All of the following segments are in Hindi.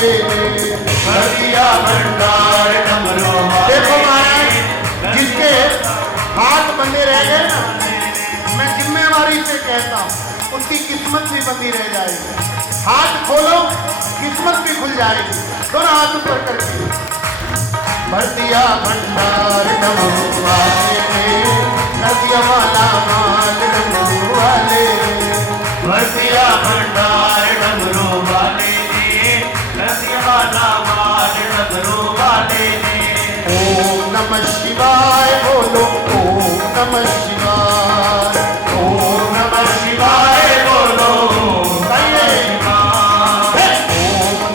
वाले ने भरतिया भंडार डमरू वाले। देखो महाराज, जिसके हाथ बंधे रह गए ना, मैं जिम्मेवारी से कहता हूँ उसकी किस्मत भी बंधी रह जाएगी। हाथ खोलो, किस्मत भी खुल जाएगी। दोनों हाथ ऊपर करके भरतिया भंडार डमरू वाले ने नदिया वाला माल डमरू वाले। भरतिया भंडार डमरू वाले ने नदिया वाला माल डमरू वाले ने। ओम नमः शिवाय बोलो, ओम नमः शिवाय, ओम नमः शिवाय बोलो। ओम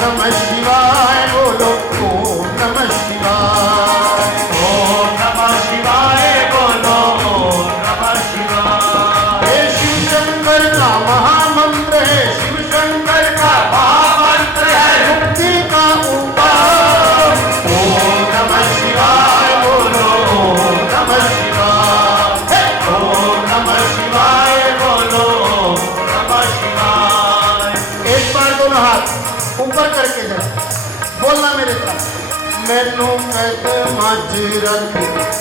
नमः शिवाय बोलो, ओम नमः शिवाय। ओम नमः शिवाय बोलो। ओम नमः शिवाय। हे शिव शंकर का महामंत्र है, शिव शंकर का महामंत्र है मुक्ति का उपाय। ओम नमः शिवाय बोलो। ओम नमः शिवाय, ओम नमः शिवाय बोलो। ओम नमः शिवाय। एक बार दोनों हाथ ऊपर करके जरा बोलना मेरे साथ। मैनू कदमां च रख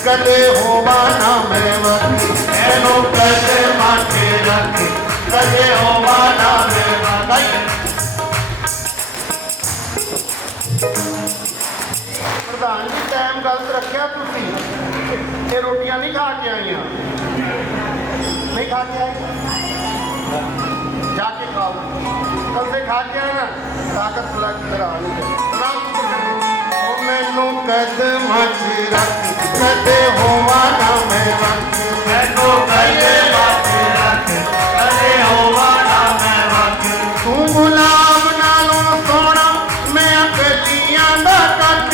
कदे होवा ना मैं वक्त। मैनू कदमां च रख कदे होवा ना मैं वक्त। प्रधान जी टाइम गलत रखिया तुसी, ये रोटियां नहीं खा के आईया, नहीं खा के आई, जाके खाओ, कल से खा के आए ना ताकत बुला के तरह मैनू कदमां च रख कदे होवा ना मैं वक्त। मैनू कदमां च रख कदे होवा ना मैं वक्त। तू गुलाब नालों सोना मैं अकलियां दा कट।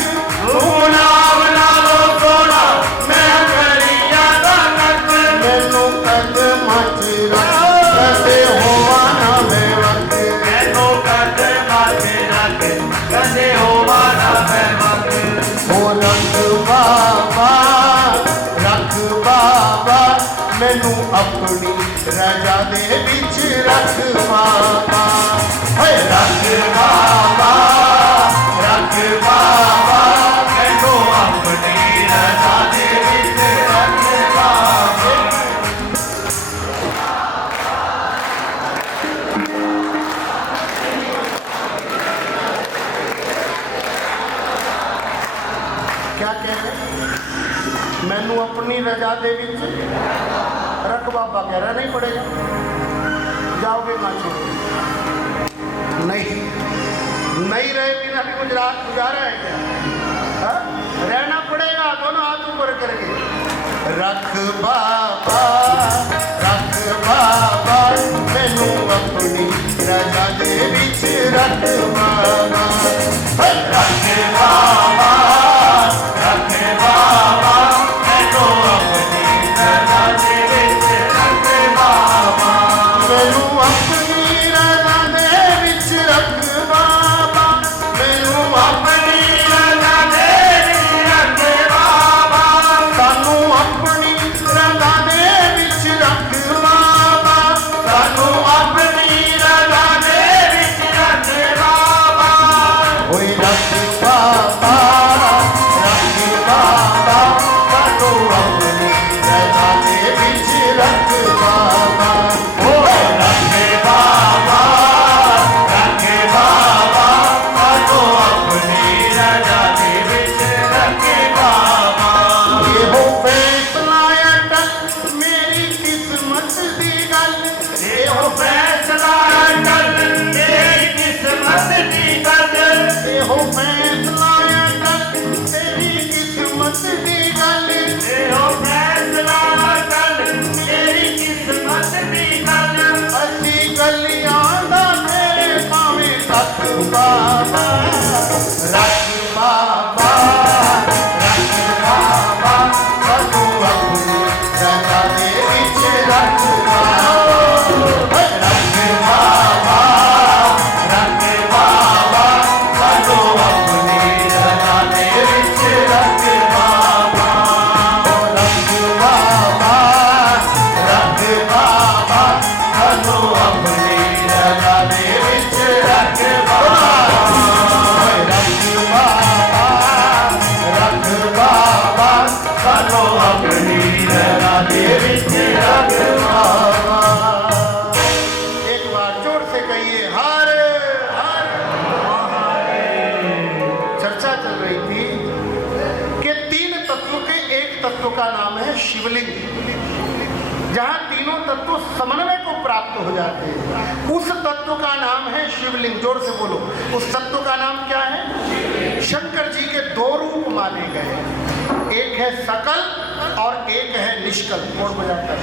गुलाब नालों सोना मैं कलियां दा कट। मैनू कदमां च रख कदे होवा ना मैं वक्त। मैनू कदमां च रख कदे होवा ना मैं वक्त। ओ रख बाबा मैनू अपनी रजा दे विच रख बाबा। हे रख बाबा मैनू अपनी रजा दे विच रख बाबा। क्या कह रहे? मैनू अपनी रजा दे विच रख बाबा कह रहा, नहीं पड़ेगा, जाओगे माचो नहीं, नहीं रहे बिना भी गुजरात गुजारा है क्या? हा? रहना पड़ेगा, दोनों हाथ ऊपर करके रख बाबा मैनू अपनी रजा दे विच रख बाबा। रख बाबा मैनू अपनी रजा दे विच रख बाबा। मैनू अपनी रजा दे विच रख बाबा। मैनू अपनी रजा दे विच रख बाबा। सानू अपनी रजा दे विच रख बाबा। सानू अपनी रजा दे विच रख बाबा। ओए रख बाबा सानू अपनी रजा दे विच रख बाबा। ओ रख बाबा सानू अपनी रजा दे विच रख बाबा। एहो फैसला अटल मेरी किस्मत दी गल। एहो फैसला अटल तेरी किस्मत दी गल। एहो फैसला अटल तेरी किस्मत दी गल। एहो फैसला अटल तेरी किस्मत दी गल। असी गलियां दा तेरे भावें रख बाबा। रख बाबा सानू अपनी रजा दे विच रख बाबा। रख बाबा सानू अपनी चल रही थी कि 3 तत्व के एक तत्व का नाम है शिवलिंग, जहां तीनों तत्व समन्वय को प्राप्त हो जाते हैं, उस तत्व का नाम है शिवलिंग। जोर से बोलो, उस तत्व का नाम क्या है? शंकर जी के 2 रूप माने गए, एक है सकल और एक है निष्कल। कोड बजाकर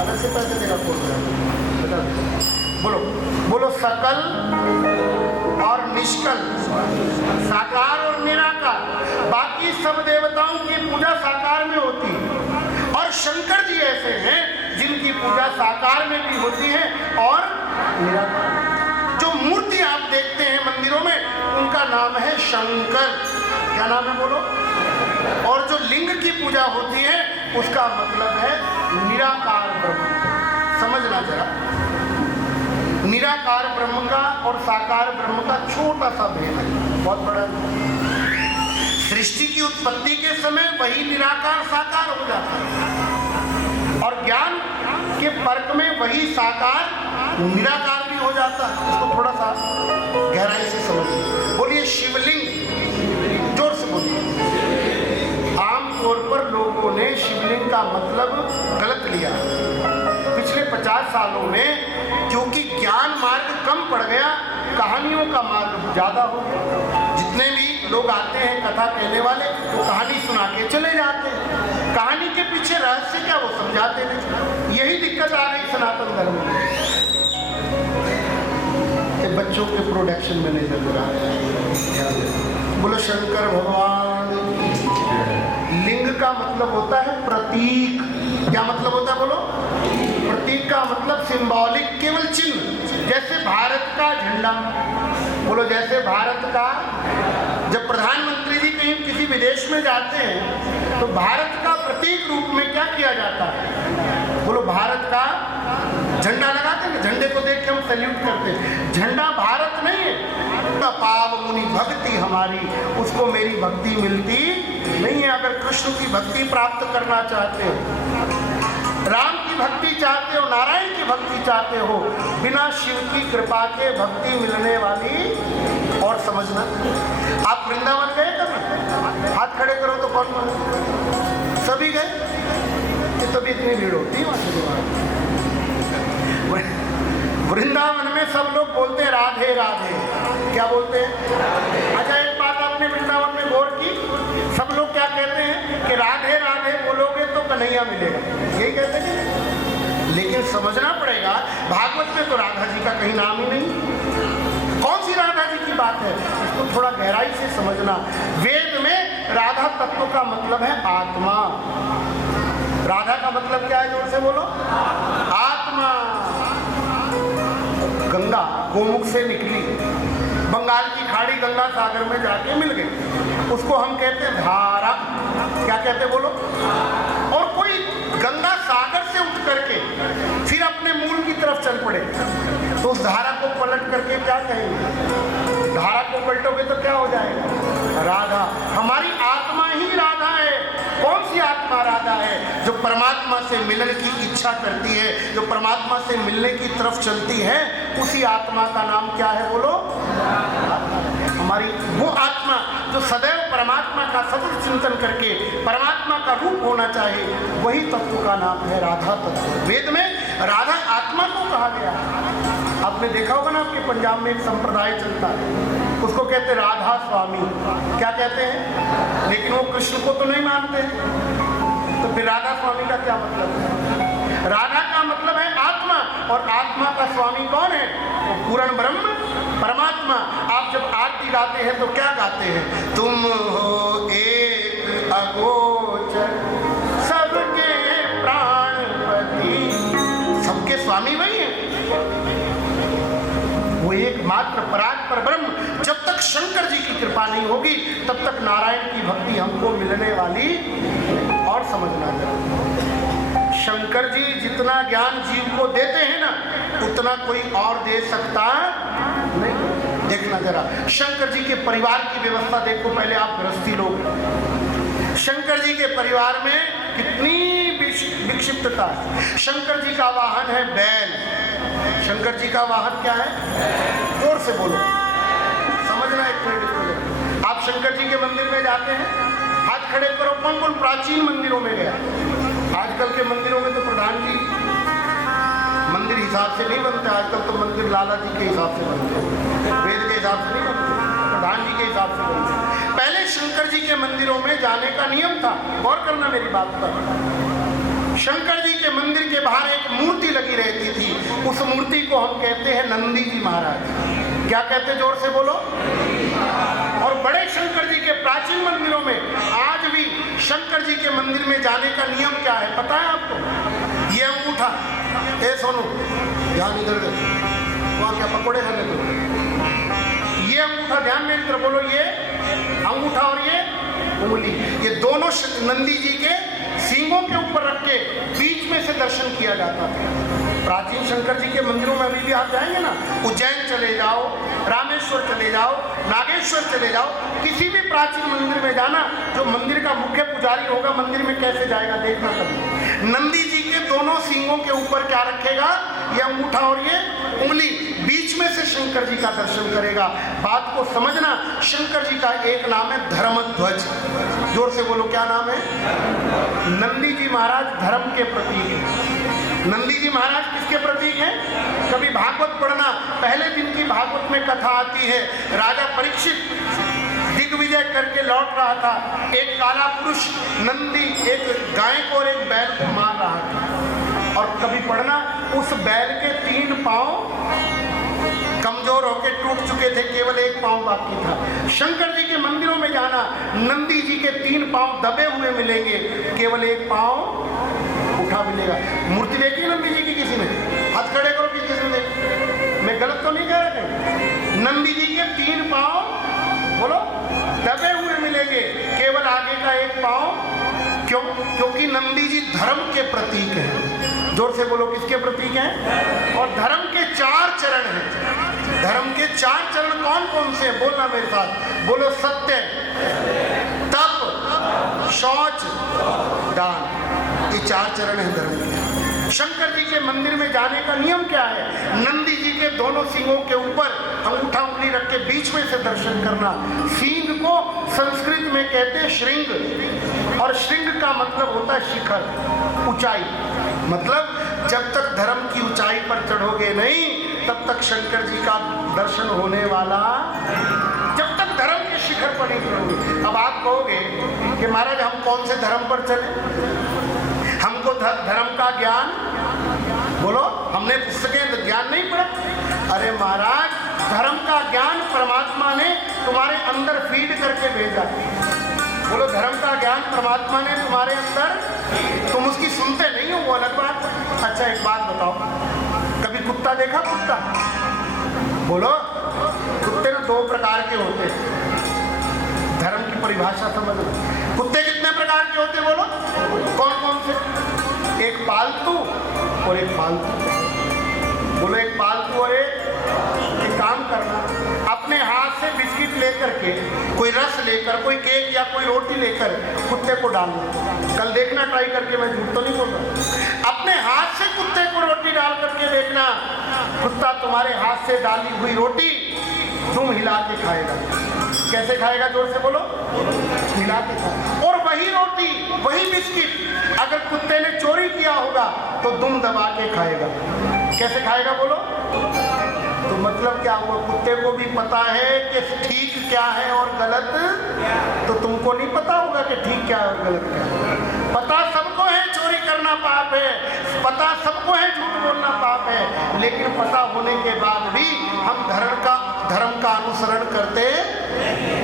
अलग से पैसे देगा, कोड बजाकर बोलो, बोलो सकल और निष्कल, साकार और निराकार। बाकी सब देवताओं की पूजा साकार में होती है और शंकर जी ऐसे हैं जिनकी पूजा साकार में भी होती है और निराकार। जो मूर्ति आप देखते हैं मंदिरों में, उनका नाम है शंकर। क्या नाम है बोलो? और जो लिंग की पूजा होती है उसका मतलब है निराकार ब्रह्म। समझना जरा, निराकार ब्रह्म का और साकार ब्रह्म का छोटा सा भेद है, बहुत बड़ा है। सृष्टि की उत्पत्ति के समय वही निराकार साकार हो जाता है और ज्ञान के पर्क में वही साकार निराकार भी हो जाता है। इसको थोड़ा सा गहराई से समझिए। बोलिए शिवलिंग, जोर से बोलिए। आमतौर पर लोगों ने शिवलिंग का मतलब गलत लिया। पिछले 50 सालों में क्योंकि ज्ञान मार्ग कम पड़ गया, कहानियों का मार्ग ज्यादा हो गया। जितने भी लोग आते हैं कथा कहने वाले, वो कहानी सुना के चले जाते हैं। कहानी के पीछे रहस्य क्या वो समझाते नहीं। यही दिक्कत आ गई सनातन धर्म में। बच्चों के प्रोडक्शन में नहीं नजर आ रहा। बोलो शंकर भगवान। लिंग का मतलब होता है प्रतीक। क्या मतलब होता है बोलो? प्रतीक का मतलब सिंबॉलिक, केवल चिन्ह। जैसे भारत का झंडा, बोलो जैसे भारत का, जब प्रधानमंत्री जी कहीं किसी विदेश में जाते हैं तो भारत का प्रतीक रूप में क्या किया जाता है? बोलो भारत का झंडा लगाते हैं। झंडे को देख के हम सैल्यूट करते हैं। झंडा भारत नहीं है। पाव मुनि भक्ति हमारी, उसको मेरी भक्ति मिलती नहीं है। अगर कृष्ण की भक्ति प्राप्त करना चाहते हो, राम की भक्ति चाहते हो, नारायण की भक्ति चाहते हो, बिना शिव की कृपा के भक्ति मिलने वाली। और समझना, आप वृंदावन गए कभी? हाथ खड़े करो तो कौन माने? सभी गए? तभी इतनी भीड़ होती है। वृंदावन में सब लोग बोलते हैं राधे राधे। क्या बोलते हैं? अच्छा, एक बात आपने वृंदावन में गौर की? सब लोग क्या कहते हैं कि राधे राधे बोलोगे तो कन्हैया मिलेगा, यही कहते हैं। लेकिन समझना पड़ेगा, भागवत में तो राधा जी का कहीं नाम ही नहीं। कौन सी राधा जी की बात है? इसको थोड़ा गहराई से समझना। वेद में राधा तत्व का मतलब है आत्मा। राधा का मतलब क्या है? जोर से बोलो। आत्मा। गंगा गोमुख से निकली, बंगाल की खाड़ी गंगा सागर में जाके मिल गई, उसको हम कहते हैं धारा। क्या कहते बोलो? और कोई गंगा सागर से उठ करके फिर अपने मूल की तरफ चल पड़े तो उस धारा को पलट करके क्या कहेंगे? धारा को पलटोगे तो क्या हो जाएगा? राधा। हमारी आत्मा ही राधा है। कौन सी आत्मा राधा है? जो परमात्मा से मिलने की इच्छा करती है, जो परमात्मा से मिलने की तरफ चलती है, उसी आत्मा का नाम क्या है बोलो? हमारी वो आत्मा जो सदैव परमात्मा का सतत चिंतन करके परमात्मा का रूप होना चाहे, वही तत्व का नाम है राधा तत्व। वेद में राधा आत्मा को कहा गया। आपने देखा होगा ना, आपके पंजाब में एक संप्रदाय चलता है, उसको कहते हैं राधा स्वामी। क्या कहते हैं? लेकिन वो कृष्ण को तो नहीं मानते, तो फिर राधा स्वामी का क्या मतलब है? राधा का मतलब है आत्मा, और आत्मा का स्वामी कौन है? वो पूर्ण ब्रह्म परमात्मा। आप जब आरती गाते हैं तो क्या गाते हैं? तुम हो एक अगोचर सबके प्राणपति। सबके स्वामी वही है, वो एकमात्र परात्पर ब्रह्म। जब तक शंकर जी की कृपा नहीं होगी तब तक नारायण की भक्ति हमको मिलने वाली। और समझना चाहिए, शंकर जी जितना ज्ञान जीव को देते हैं ना, उतना कोई और दे सकता नहीं। देखना जरा, शंकर जी के परिवार की व्यवस्था देखो। पहले आप गृहस्थी लोग, शंकर जी के परिवार में कितनी विक्षिप्तता है। शंकर जी का वाहन है बैल। शंकर जी का वाहन क्या है? जोर से बोलो, समझना एक मिनट। आप शंकर जी के मंदिर में जाते हैं? हाथ खड़े करो, कौन कौन प्राचीन मंदिरों में गया? आजकल के मंदिरों में तो प्रधान जी मंदिर हिसाब से नहीं बनते, आजकल तो मंदिर लाला जी के हिसाब से बनते हैं, वेद के हिसाब से नहीं बनते, प्रधान जी के हिसाब से बनते हैं। पहले शंकर जी के मंदिरों में जाने का नियम था, गौर करना मेरी बात पर। शंकर जी के मंदिर के बाहर एक मूर्ति लगी रहती थी, उस मूर्ति को हम कहते हैं नंदी जी महाराज। क्या कहते, जोर से बोलो। और बड़े शंकर जी के प्राचीन मंदिरों में आज भी शंकर जी के मंदिर में जाने का नियम क्या है पता है आपको? ये अंगूठा, ए सोनू ध्यान इधर दे, वहाँ क्या पकौड़े खाने को? ये अंगूठा ध्यान में इधर बोलो, ये अंगूठा और ये उंगली, ये दोनों नंदी जी के सींगों के ऊपर रख के बीच में से दर्शन किया जाता था। प्राचीन शंकर जी के मंदिरों में अभी भी आप जाएंगे ना, उज्जैन चले जाओ, रामेश्वर चले जाओ, नागेश्वर चले जाओ, किसी भी प्राचीन मंदिर में जाना, जो मंदिर का मुख्य पुजारी होगा मंदिर में कैसे जाएगा देखना कभी। नंदी जी के दोनों सींगों के ऊपर क्या रखेगा? ये अंगूठा और ये उंगली, बीच में से शंकर जी का दर्शन करेगा। बात को समझना, शंकर जी का एक नाम है धर्मध्वज। जोर से बोलो, क्या नाम है? नंदी जी महाराज धर्म के प्रतीक हैं। नंदी जी महाराज किसके प्रतीक हैं? कभी भागवत पढ़ना, पहले दिन की भागवत में कथा आती है, राजा परीक्षित दिग्विजय करके लौट रहा था, एक काला पुरुष नंदी एक गाय को और एक बैल को मार रहा था, और कभी पढ़ना उस बैल के 3 पांव कमजोर होकर टूट चुके थे, केवल एक पांव बाकी था। शंकर जी के मंदिरों में जाना, नंदी जी के 3 पांव दबे हुए मिलेंगे, केवल एक पांव उठा मिलेगा। मूर्ति देखी नंदी जी की किसी ने? हाथ खड़े करो कि किसी ने देखी? मैं गलत तो नहीं कह रहा? नंदी जी के 3 पांव बोलो दबे हुए मिलेंगे, केवल आगे का एक पांव। क्यों? क्योंकि नंदी जी धर्म के प्रतीक हैं। जोर से बोलो, किसके प्रतीक हैं? और धर्म के 4 चरण हैं। धर्म के 4 चरण कौन कौन से हैं? बोलना मेरे साथ, बोलो। सत्य, तप, शौच, दान, ये 4 चरण हैं धर्म के। शंकर जी के मंदिर में जाने का नियम क्या है? नंदी जी के दोनों सींगों के ऊपर अंगूठा उंगली रख के बीच में से दर्शन करना। सींग को संस्कृत में कहते हैं श्रृंग, और श्रृंग का मतलब होता है शिखर, ऊंचाई। मतलब जब तक धर्म की ऊंचाई पर चढ़ोगे नहीं, तब तक शंकर जी का दर्शन होने वाला, जब तक धर्म के शिखर पर नहीं चढ़ोगे। अब आप कहोगे कि महाराज हम कौन से धर्म पर चले, हमको धर्म का ज्ञान, बोलो, हमने पुस्तकें ज्ञान नहीं पढ़ा? अरे महाराज, धर्म का ज्ञान परमात्मा ने तुम्हारे अंदर फीड करके भेजा। बोलो, धर्म का ज्ञान परमात्मा ने तुम्हारे अंदर, तुम उसकी सुनते नहीं हो, वो अलग बात। अच्छा एक बात बताओ, कभी कुत्ता देखा? कुत्ता, बोलो, कुत्ते ना 2 प्रकार के होते हैं। धर्म की परिभाषा समझ लो, कुत्ते कितने प्रकार के होते? बोलो, कौन कौन से? एक पालतू और एक पालतू। बोलो, एक पालतू और एक काम करना, अपने हाथ से बिस्किट लेकर के, कोई रस लेकर, कोई केक या कोई रोटी लेकर कुत्ते को डालना। कल देखना ट्राई करके, मैं झूठ तो नहीं बोल रहा। अपने हाथ से कुत्ते को रोटी डाल करके देखना, कुत्ता तुम्हारे हाथ से डाली हुई रोटी तुम हिला के खाएगा। कैसे खाएगा? जोर से बोलो, हिला के खाएगा। और वही रोटी, वही बिस्किट अगर कुत्ते ने चोरी किया होगा तो दुम दबा के खाएगा। कैसे खाएगा? बोलो। तो मतलब क्या हुआ? कुत्ते को भी पता है कि ठीक क्या है और गलत, तो तुमको नहीं पता होगा कि ठीक क्या है और गलत क्या है। पता सबको है चोरी करना पाप है, पता सबको है झूठ बोलना पाप है, लेकिन पता होने के बाद भी हम धर्म का अनुसरण करते,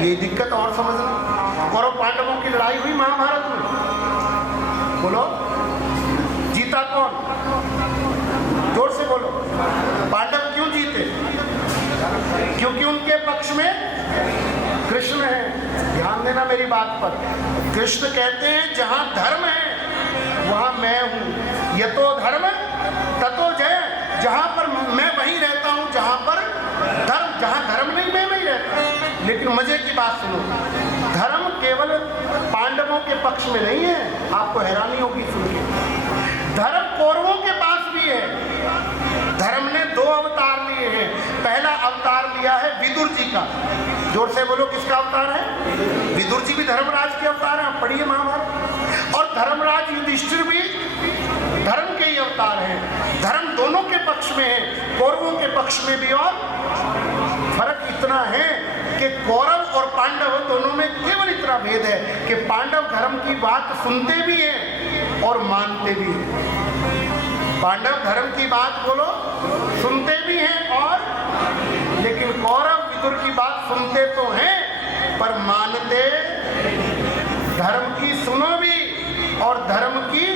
ये दिक्कत। और समझना, कौरव पांडवों की लड़ाई हुई महाभारत में, बोलो, जीता कौन? जोर से बोलो। पांडव क्यों जीते? क्योंकि उनके पक्ष में कृष्ण है। ध्यान देना मेरी बात पर। कृष्ण कहते हैं जहां धर्म है वहां मैं हूं, यतो धर्म ततो जय। जहां पर मैं वहीं रहता हूं जहां पर धर्म, जहां धर्म नहीं मैं वहीं रहता। लेकिन मजे की बात सुनो, धर्म केवल पांडवों के पक्ष में नहीं है। आपको हैरानी होगी सुनिए, धर्म कौरवों के पास भी है। धर्म ने 2 अवतार लिए हैं। पहला अवतार लिया है विदुर जी का। जोर से बोलो, किसका अवतार है? विदुर जी भी धर्मराज के अवतार हैं, पढ़िए महाभारत। और धर्मराज युधिष्ठिर भी धर्म के ही अवतार हैं। धर्म दोनों के पक्ष में है, कौरवों के पक्ष में भी। और फर्क इतना है कि कौरव और पांडव दोनों में केवल इतना भेद है कि पांडव धर्म की बात सुनते भी हैं और मानते भी हैं। पांडव धर्म की बात बोलो सुनते भी हैं और, लेकिन कौरव विदुर की बात सुनते तो हैं पर मानते, धर्म की सुनो भी और धर्म की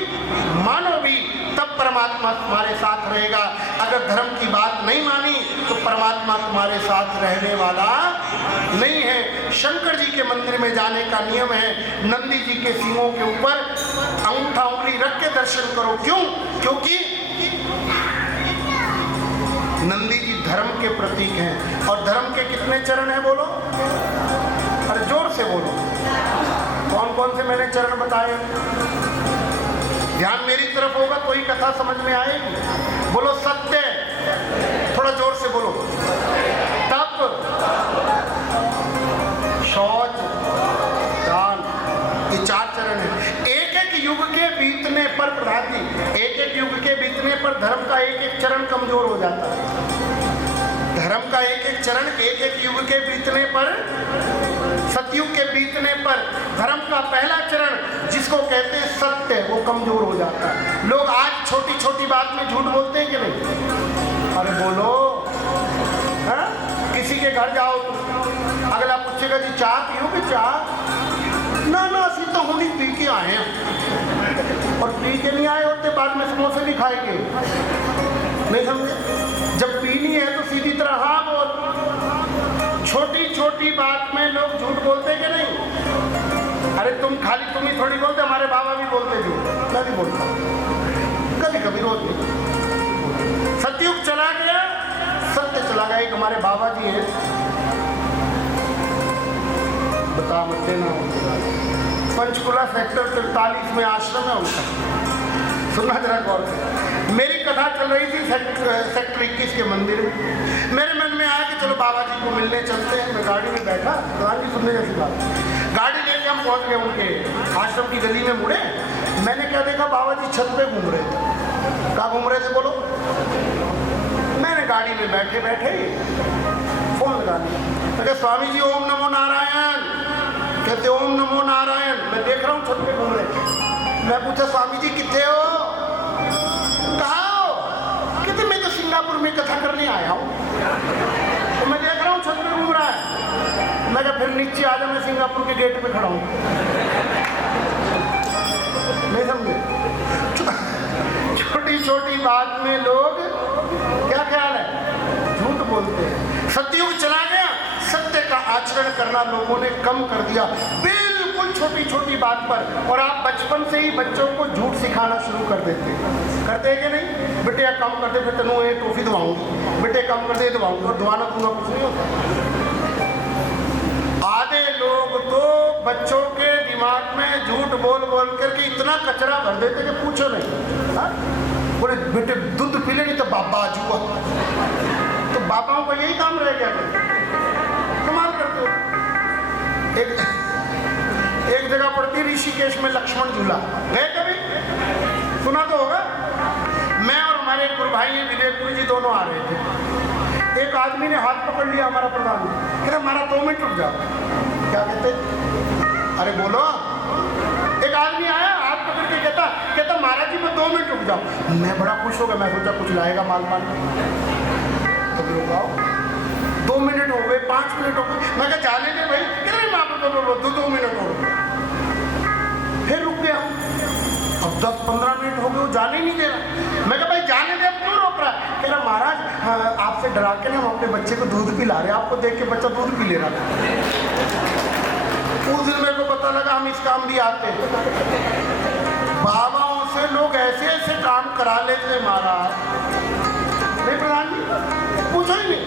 मानो भी, तब परमात्मा तुम्हारे साथ रहेगा। अगर धर्म की बात नहीं मानी तो परमात्मा तुम्हारे साथ रहने वाला नहीं है। शंकर जी के मंदिर में जाने का नियम है, नंदी जी के सींगों के ऊपर अंगूठा उंगली रख के दर्शन करो। क्यों? क्योंकि नंदी जी धर्म के प्रतीक हैं। और धर्म के कितने चरण हैं बोलो? अरे जोर से बोलो, कौन कौन से मैंने चरण बताए? ध्यान मेरी तरफ होगा तो ही कथा समझ में आएगी। बोलो सत्य, थोड़ा जोर से बोलो। तप, शौच, दान, ये 4 चरण है। एक एक युग के बीतने पर प्रधान जी, एक एक युग के बीतने पर धर्म का एक एक चरण कमजोर हो जाता है। धर्म का एक एक चरण एक एक युग के बीतने पर, सतयुग के बीतने पर धर्म का पहला चरण जिसको कहते हैं सत्य, वो कमजोर हो जाता है। लोग आज छोटी छोटी बात में झूठ बोलते हैं कि नहीं? अरे बोलो, हाँ? किसी के घर जाओ, अगला पूछेगा जी चाय पियोगे? चाय ना ना, असी तो होनी पी के आए हैं। और पी के नहीं आए होते, बाद में समोसे नहीं खाएंगे। नहीं समझे? जब पीनी है तो सीधी तरह हाँ बोल। छोटी छोटी बात में लोग झूठ बोलते कि नहीं? अरे तुम खाली तुम ही थोड़ी बोलते, हमारे बाबा भी बोलते झूठ, मैं भी बोलता हूँ कभी कभी, रोज नहीं। सतयुग चला गया, सत्य चला गया। एक हमारे बाबा जी हैं, बता मत देना, पंचकुला सेक्टर 43 में आश्रम है उनका। सुनना जरा गौर से। मेरी कथा चल रही थी सेक्टर 21 के मंदिर में। मेरे मन में आया कि चलो बाबा जी को मिलने चलते हैं। मैं गाड़ी में बैठा, प्रधान जी सुनने जैसी बात, गाड़ी लेके हम पहुंच गए उनके आश्रम की गली में। मुड़े, मैंने क्या देखा, बाबा जी छत पे घूम रहे थे। कहाँ घूम रहे थे बोलो? मैंने गाड़ी में बैठे बैठे फोन लगा लिया। मैं स्वामी जी ओम नमो नारायण। कहते ओम नमो नारायण। मैं देख रहा हूँ छत पे घूम रहे थे। मैं पूछा स्वामी जी कितने हो? कहाँ हो? कहते मैं तो सिंगापुर में कथा करने आया हूँ। तो मैं देख रहा हूँ छत पे घूम रहा है। मैं कहा फिर नीचे आ जा, मैं सिंगापुर के गेट पे खड़ा हूँ। नहीं समझे? छोटी छोटी बात में लोग क्या ख्याल है, झूठ बोलते हैं। सतयुग चला गया, सत्य का आचरण करना लोगों ने कम कर दिया, बिल्कुल छोटी छोटी बात पर। और आप बचपन से ही बच्चों को झूठ सिखाना शुरू कर देते हैं। करते हैं कि नहीं? बेटे कम कर दे, फिर तेनों ये टॉफी दवाऊंगी। बेटे कम कर दे, दवाऊंगा। और दवाना दूंगा कुछ नहीं होता। आधे लोग तो बच्चों के दिमाग में झूठ बोल बोल करके इतना कचरा भर देते कि पूछो नहीं। हाँ? बोले बेटे दूध पी ले, नहीं तो बाबा आजूबा। तो बाबाओं का यही काम रह गया। कमाल करते हो। एक जगह पड़ती ऋषिकेश में लक्ष्मण झूला, गए कभी? सुना तो होगा। मैं और हमारे एक गुरु भाई हैं विवेक गुरु जी, दोनों आ रहे थे। एक आदमी ने हाथ पकड़ लिया हमारा प्रधान, कहते हमारा 2 मिनट रुक जाओ। क्या कहते? अरे बोलो। एक आदमी आया हाथ पकड़ के, कहता महाराज जी मैं 2 मिनट रुक जाओ। मैं बड़ा खुश हो गया, मैं सोचा कुछ लाएगा माल माल। तभी रुकाओ, 2 मिनट हो गए, 5 मिनट हो गए। मैं कहा जाने दे भाई। कह रहे माँ को बोलो 2 मिनट हो गए। फिर रुक गया। अब 10-15 मिनट हो गए, वो जाने ही नहीं दे रहा। मैं कहा भाई जाने दे, अब क्यों रोक रहा है? कह रहा महाराज आपसे डरा के ना हम अपने बच्चे को दूध पिला रहे हैं, आपको देख के बच्चा दूध पी ले रहा था। उस दिन मेरे को पता लगा हम इस काम भी आते हैं। बाबाओं से लोग ऐसे ऐसे काम करा लेते महाराज। नहीं प्रधान जी, पूछो ही नहीं।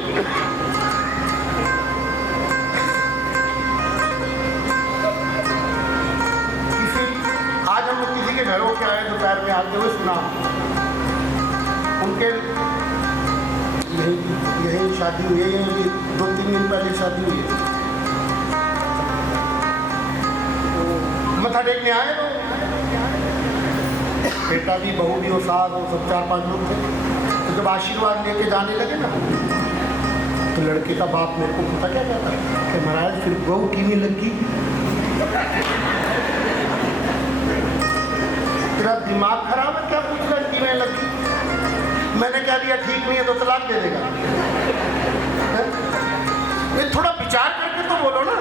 आज हम लोग किसी के घरों के आए, दोपहर में आते हुए सुना, उनके यही शादी हुई है, यही 2-3 दिन पहले शादी हुई है। मत्था टेकने आए तो बेटा भी, बहू भी और सास और सब 4-5 लोग थे। तो जब आशीर्वाद लेके जाने लगे ना, तो लड़के का बाप मेरे को पता क्या कहता कि महाराज फिर बहू की में लगी, तेरा दिमाग खराब है क्या, पूछ रहा की में लगी। मैंने कह दिया ठीक नहीं है तो तलाक दे देगा। ये थोड़ा विचार करके तो बोलो ना,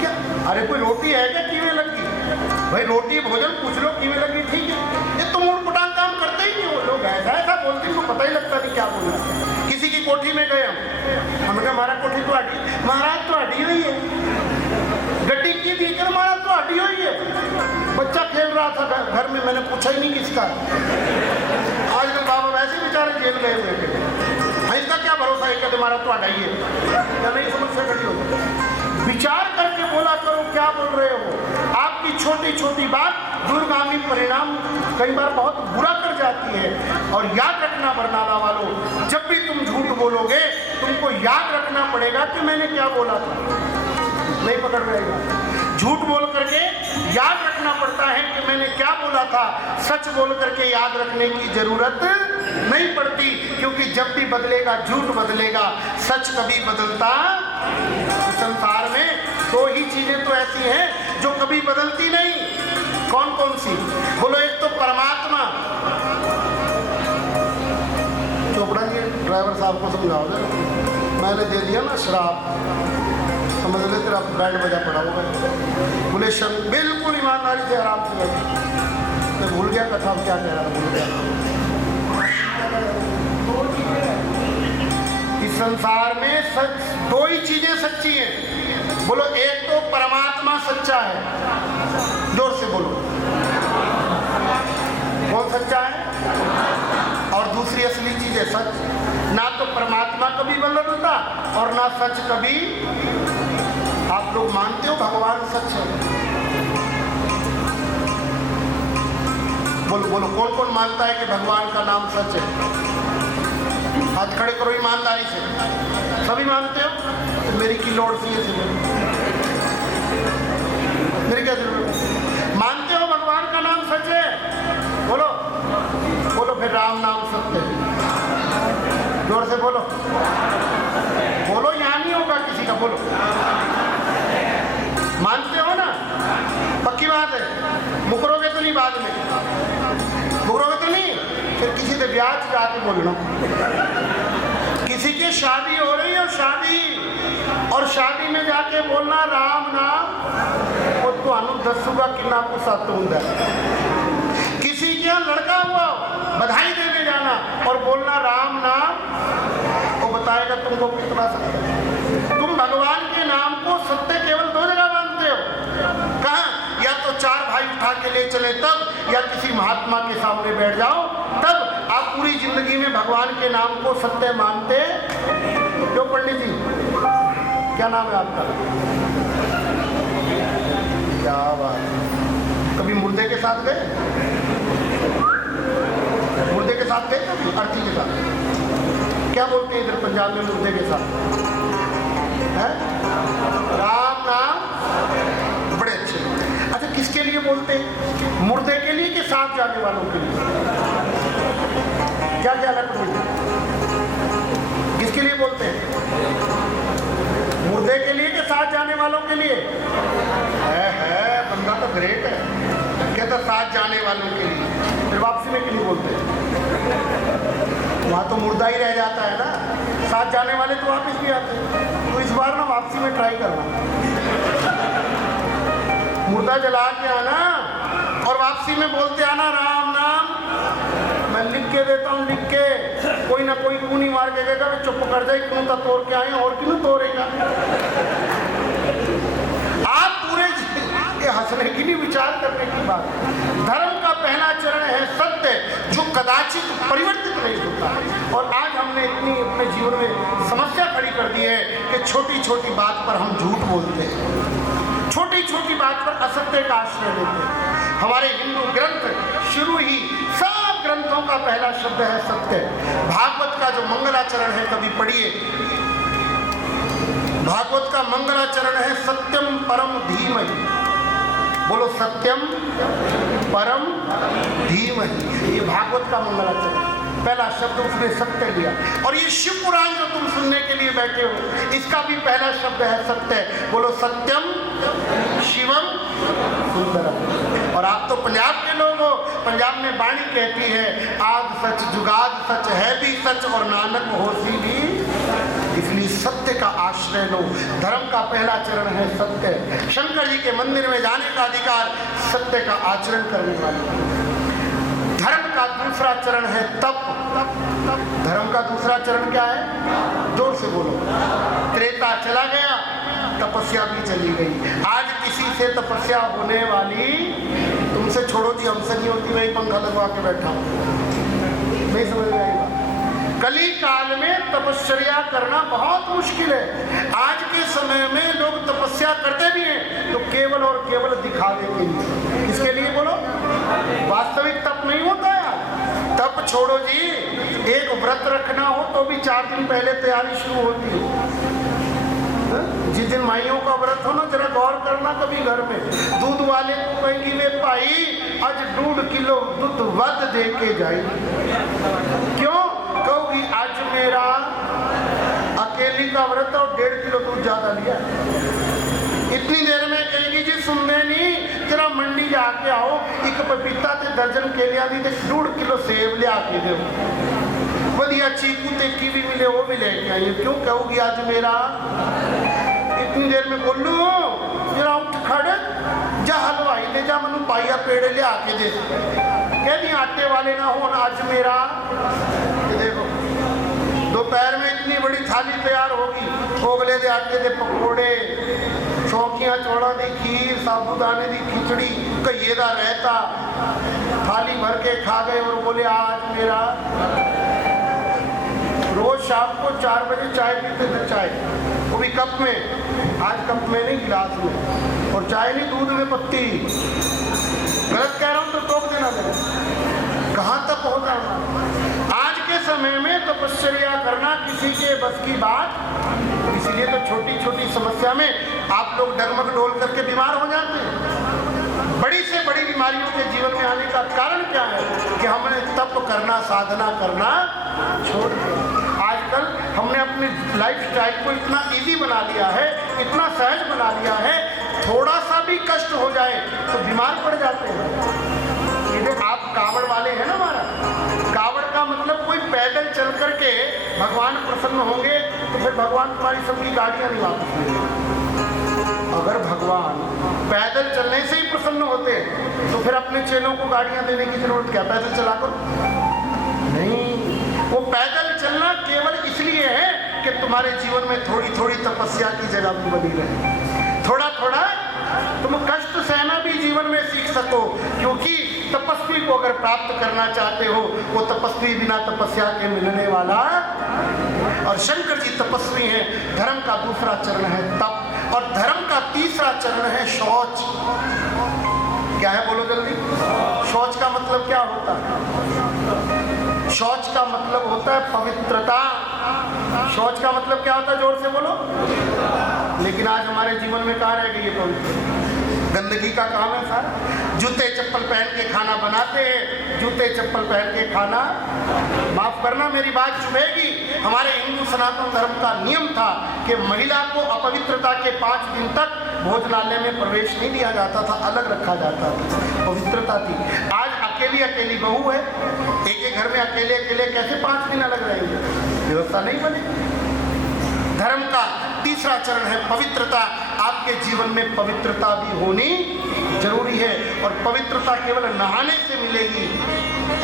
क्या अरे कोई रोटी है क्या कीमे लगी, भाई रोटी भोजन पूछ लो कीमे लगी, ठीक है। ये तो मूर्खपुटांग काम करते ही नहीं वो लोग, ऐसा बोलते हैं, पता ही लगता नहीं क्या बोलना। किसी की कोठी में गए हमने कहा हमारा कोठी तो आटी, महाराज तो आटी हुई है, गड्डी की दी कर महाराज तो आटी हुई है। बच्चा खेल रहा था घर में, मैंने पूछा ही नहीं किसका। आजकल बाबा वैसे बेचारे जेल गए हुए थे, इसका क्या भरोसा है कि तुम्हारा तो आटा ही है, क्या नहीं समस्या खड़ी होगी। विचार करके बोला करो क्या बोल रहे हो। आपकी छोटी छोटी बात दूरगामी परिणाम कई बार बहुत बुरा कर जाती है। और याद रखना बरनाला वालों, जब भी तुम झूठ बोलोगे तुमको याद रखना पड़ेगा कि मैंने क्या बोला था, नहीं पकड़ रहेगा। झूठ बोल करके याद रखना पड़ता है कि मैंने क्या बोला था, सच बोल करके याद रखने की जरूरत नहीं पड़ती, क्योंकि जब भी बदलेगा झूठ बदलेगा, सच कभी बदलता। संसार में 2 ही चीजें तो ऐसी हैं जो कभी बदलती नहीं। कौन कौन सी बोलो? एक तो परमात्मा। चोपड़ा जी ड्राइवर साहब को समझाओ ना, मैंने दे दिया ना शराब, समझ ले तेरा बैंड बजा पड़ा होगा। बोले बिल्कुल ईमानदारी से आराम से बैठे, मैं भूल गया कथा क्या कह रहा था, भूल गया। इस संसार में सच 2 ही चीजें सच्ची हैं। बोलो, एक तो परमात्मा सच्चा है, जोर से बोलो, कौन सच्चा है? और दूसरी असली चीज है सच। ना तो परमात्मा कभी बदलता और ना सच कभी। आप लोग मानते हो भगवान सच है? बोलो बोलो, कौन कौन मानता है कि भगवान का नाम सच है? हाथ खड़े करो ईमानदारी से। सभी मानते हो? तो मेरी की लोड़ सी है, मेरी क्या जरूरत? मानते हो भगवान का नाम सच है? बोलो बोलो, फिर राम नाम सत्य है। जोर से बोलो बोलो, यहाँ नहीं होगा किसी का। बोलो, मानते हो ना? पक्की बात है, मुकरोगे तो नहीं बाद में, मुकरोगे तो नहीं, फिर किसी से ब्याज जाके बोलना। किसी की शादी हो रही है और शादी में जाके बोलना राम नाम, और तो अनु दसूगा कि ना को साथ होता है। किसी के यहाँ लड़का हुआ बधाई देने जाना और बोलना राम नाम, वो बताएगा तुमको कितना सत्य। तुम भगवान के नाम को सत्य केवल 2 जगह मानते हो। कहाँ? या तो 4 भाई उठा के ले चले तब, या किसी महात्मा के सामने बैठ जाओ तब। आप पूरी जिंदगी में भगवान के नाम को सत्य मानते क्यों? पंडित जी क्या नाम है आपका? क्या बात, कभी मुर्दे के साथ गए? मुर्दे के साथ गए कभी? अर्थी के साथ क्या बोलते हैं इधर पंजाब में मुर्दे के साथ? है राम नाम। बड़े अच्छे। अच्छा, किसके लिए बोलते हैं? मुर्दे के लिए कि साथ जाने वालों के लिए? क्या क्या लगता है? किसके लिए बोलते हैं? मुर्दे के लिए कि साथ जाने वालों के लिए? है बंदा तो ग्रेट है, कहता साथ जाने वालों के लिए। फिर वापसी में क्यों नहीं बोलते? वहाँ तो मुर्दा ही रह जाता है ना, साथ जाने वाले तो वापस भी आते हैं। तो इस बार ना वापसी में ट्राई करना, मुर्दा जला के आना और वापसी में बोलते आना राम नाम। मैं लिख के देता हूँ, लिख के, कोई ना कोई कूनी मार के देगा, चुप कर जाए, क्यों तो तोड़ के आए और क्यों तोड़ेगा। आप पूरे हंसने की नहीं, विचार करने की बात। धर्म का पहला चरण है सत्य, जो कदाचित परिवर्तित नहीं होता। और आज हमने इतनी अपने जीवन में समस्या खड़ी कर दी है कि छोटी छोटी बात पर हम झूठ बोलते हैं, छोटी छोटी बात पर असत्य का आश्रय लेते हैं। हमारे हिंदू ग्रंथ शुरू ही सब ग्रंथ ग्रंथों का पहला शब्द है सत्य। भागवत का जो मंगलाचरण है कभी पढ़िए, भागवत का मंगलाचरण है सत्यम परम धीमहि। बोलो सत्यम परम धीमहि, ये भागवत का मंगलाचरण, पहला शब्द उसने सत्य लिया। और ये शिव पुराण जो तुम सुनने के लिए बैठे हो, इसका भी पहला शब्द है सत्य। बोलो सत्यम शिवम सुंदरम। और आप तो पंजाब के लोग हो, पंजाब में वाणी कहती है आद सच जुगाद सच है भी सच और नानक होसी भी, इसलिए सत्य का आश्रय लो। धर्म का पहला चरण है सत्य। शंकर जी के मंदिर में जाने का अधिकार सत्य का आचरण करने वाले। धर्म का दूसरा चरण है तप। धर्म का दूसरा चरण क्या है? जोर से बोलो। त्रेता चला गया, तपस्या भी चली गई। आज किसी से तपस्या होने वाली, तुमसे छोड़ो जी, हमसे नहीं होती। वही पंखा लगवा के बैठा हूं, नहीं समझ में आएगा। कली काल में तपस्या करना बहुत मुश्किल है। आज के समय में लोग तपस्या करते भी हैं तो केवल और केवल दिखावे के लिए। इसके लिए बोलो, वास्तविक तप नहीं होता है। तप छोड़ो जी, एक व्रत रखना हो तो भी 4 दिन पहले तैयारी शुरू होती है। जिस दिन माइयों का व्रत हो ना, जरा गौर करना कभी घर में, दूध वाले को कहेंगी वे भाई आज 2.5 किलो दूध वध दे के जाए। क्यों कहोगी? आज मेरा अकेली का व्रत और 1.5 किलो दूध ज्यादा लिया। इतनी देर में कहेगी जी सुनने नहीं, जरा मंडी जाके आओ, एक पपीता ते दर्जन केलिया दी ते 1.5 किलो सेब लिया के दो, बढ़िया चीकू ते कीवी मिले वो भी लेके आई। क्यों कहोगी आज मेरा? इतनी देर में बोलू जरा उठ खड़ जा, हलवाई दे जा, मनु पाइया पेड़े लिया के दे। कहती आटे वाले ना हो ना, आज मेरा। देखो दोपहर में इतनी बड़ी थाली तैयार होगी, ओगले दे आटे दे पकौड़े, सौखियां चौड़ा दी खीर, साबूदाने दी खिचड़ी, कहिए दा रहता, थाली भर के खा गए और बोले आज मेरा। रोज शाम को 4 बजे चाय पीते थे, चाय वो भी कप में, आज कप में नहीं गिलास में, और चाय नहीं दूध में पत्ती। गलत कह रहा हूं तो टोक देना मेरे। कहां तक पहुंचा? आज के समय में तपस्या करना किसी के बस की बात, इसीलिए तो छोटी छोटी समस्या में आप लोग डगमग डोल करके बीमार हो जाते हैं। बड़ी से बड़ी बीमारियों के जीवन में आने का कारण क्या है? कि हमने तप करना, साधना करना छोड़ दिया। आजकल हमने अपनी लाइफ स्टाइल को इतना इजी बना लिया है, इतना सहज बना लिया है, थोड़ा सा भी कष्ट हो जाए तो बीमार पड़ जाते हैं। आप कावड़ वाले हैं ना, हमारा कावड़ का मतलब कोई पैदल चल करके भगवान प्रसन्न होंगे तो फिर भगवान तुम्हारी सबकी गाड़ियां नहीं वापस लेंगे। अगर भगवान पैदल चलने से ही प्रसन्न होते तो फिर अपने चेलों को गाड़ियां देने की जरूरत क्या? पैदल चला कर नहीं। वो पैदल चलना केवल इसलिए है कि तुम्हारे जीवन में थोड़ी थोड़ी तपस्या की जगह भी बनी रहे, थोड़ा थोड़ा तुम कष्ट सहना भी जीवन में सीख सको। क्योंकि तपस्वी को अगर प्राप्त करना चाहते हो, वो तपस्वी बिना तपस्या के मिलने वाला। और शंकर जी तपस्वी हैं। धर्म का दूसरा चरण है तप, और धर्म का तीसरा चरण है शौच। क्या है बोलो जल्दी? शौच का मतलब क्या होता है? शौच का मतलब होता है पवित्रता। शौच का मतलब क्या होता है? जोर से बोलो। लेकिन आज हमारे जीवन में कहाँ रह गई ये पवित्रता? गंदगी का काम है सारा। जूते चप्पल पहन के खाना बनाते हैं, जूते चप्पल पहन के खाना, माफ करना मेरी बात चुभेगी, हमारे हिंदू सनातन धर्म का नियम था कि महिला को अपवित्रता के 5 दिन तक भोजनालय में प्रवेश नहीं दिया जाता था, अलग रखा जाता था, पवित्रता थी। आज अकेली अकेली बहू है, एक घर में अकेले अकेले कैसे 5 दिन अलग रहेंगे? व्यवस्था नहीं बनी। धर्म का तीसरा चरण है पवित्रता। आपके जीवन में पवित्रता भी होनी जरूरी है, और पवित्रता केवल नहाने से मिलेगी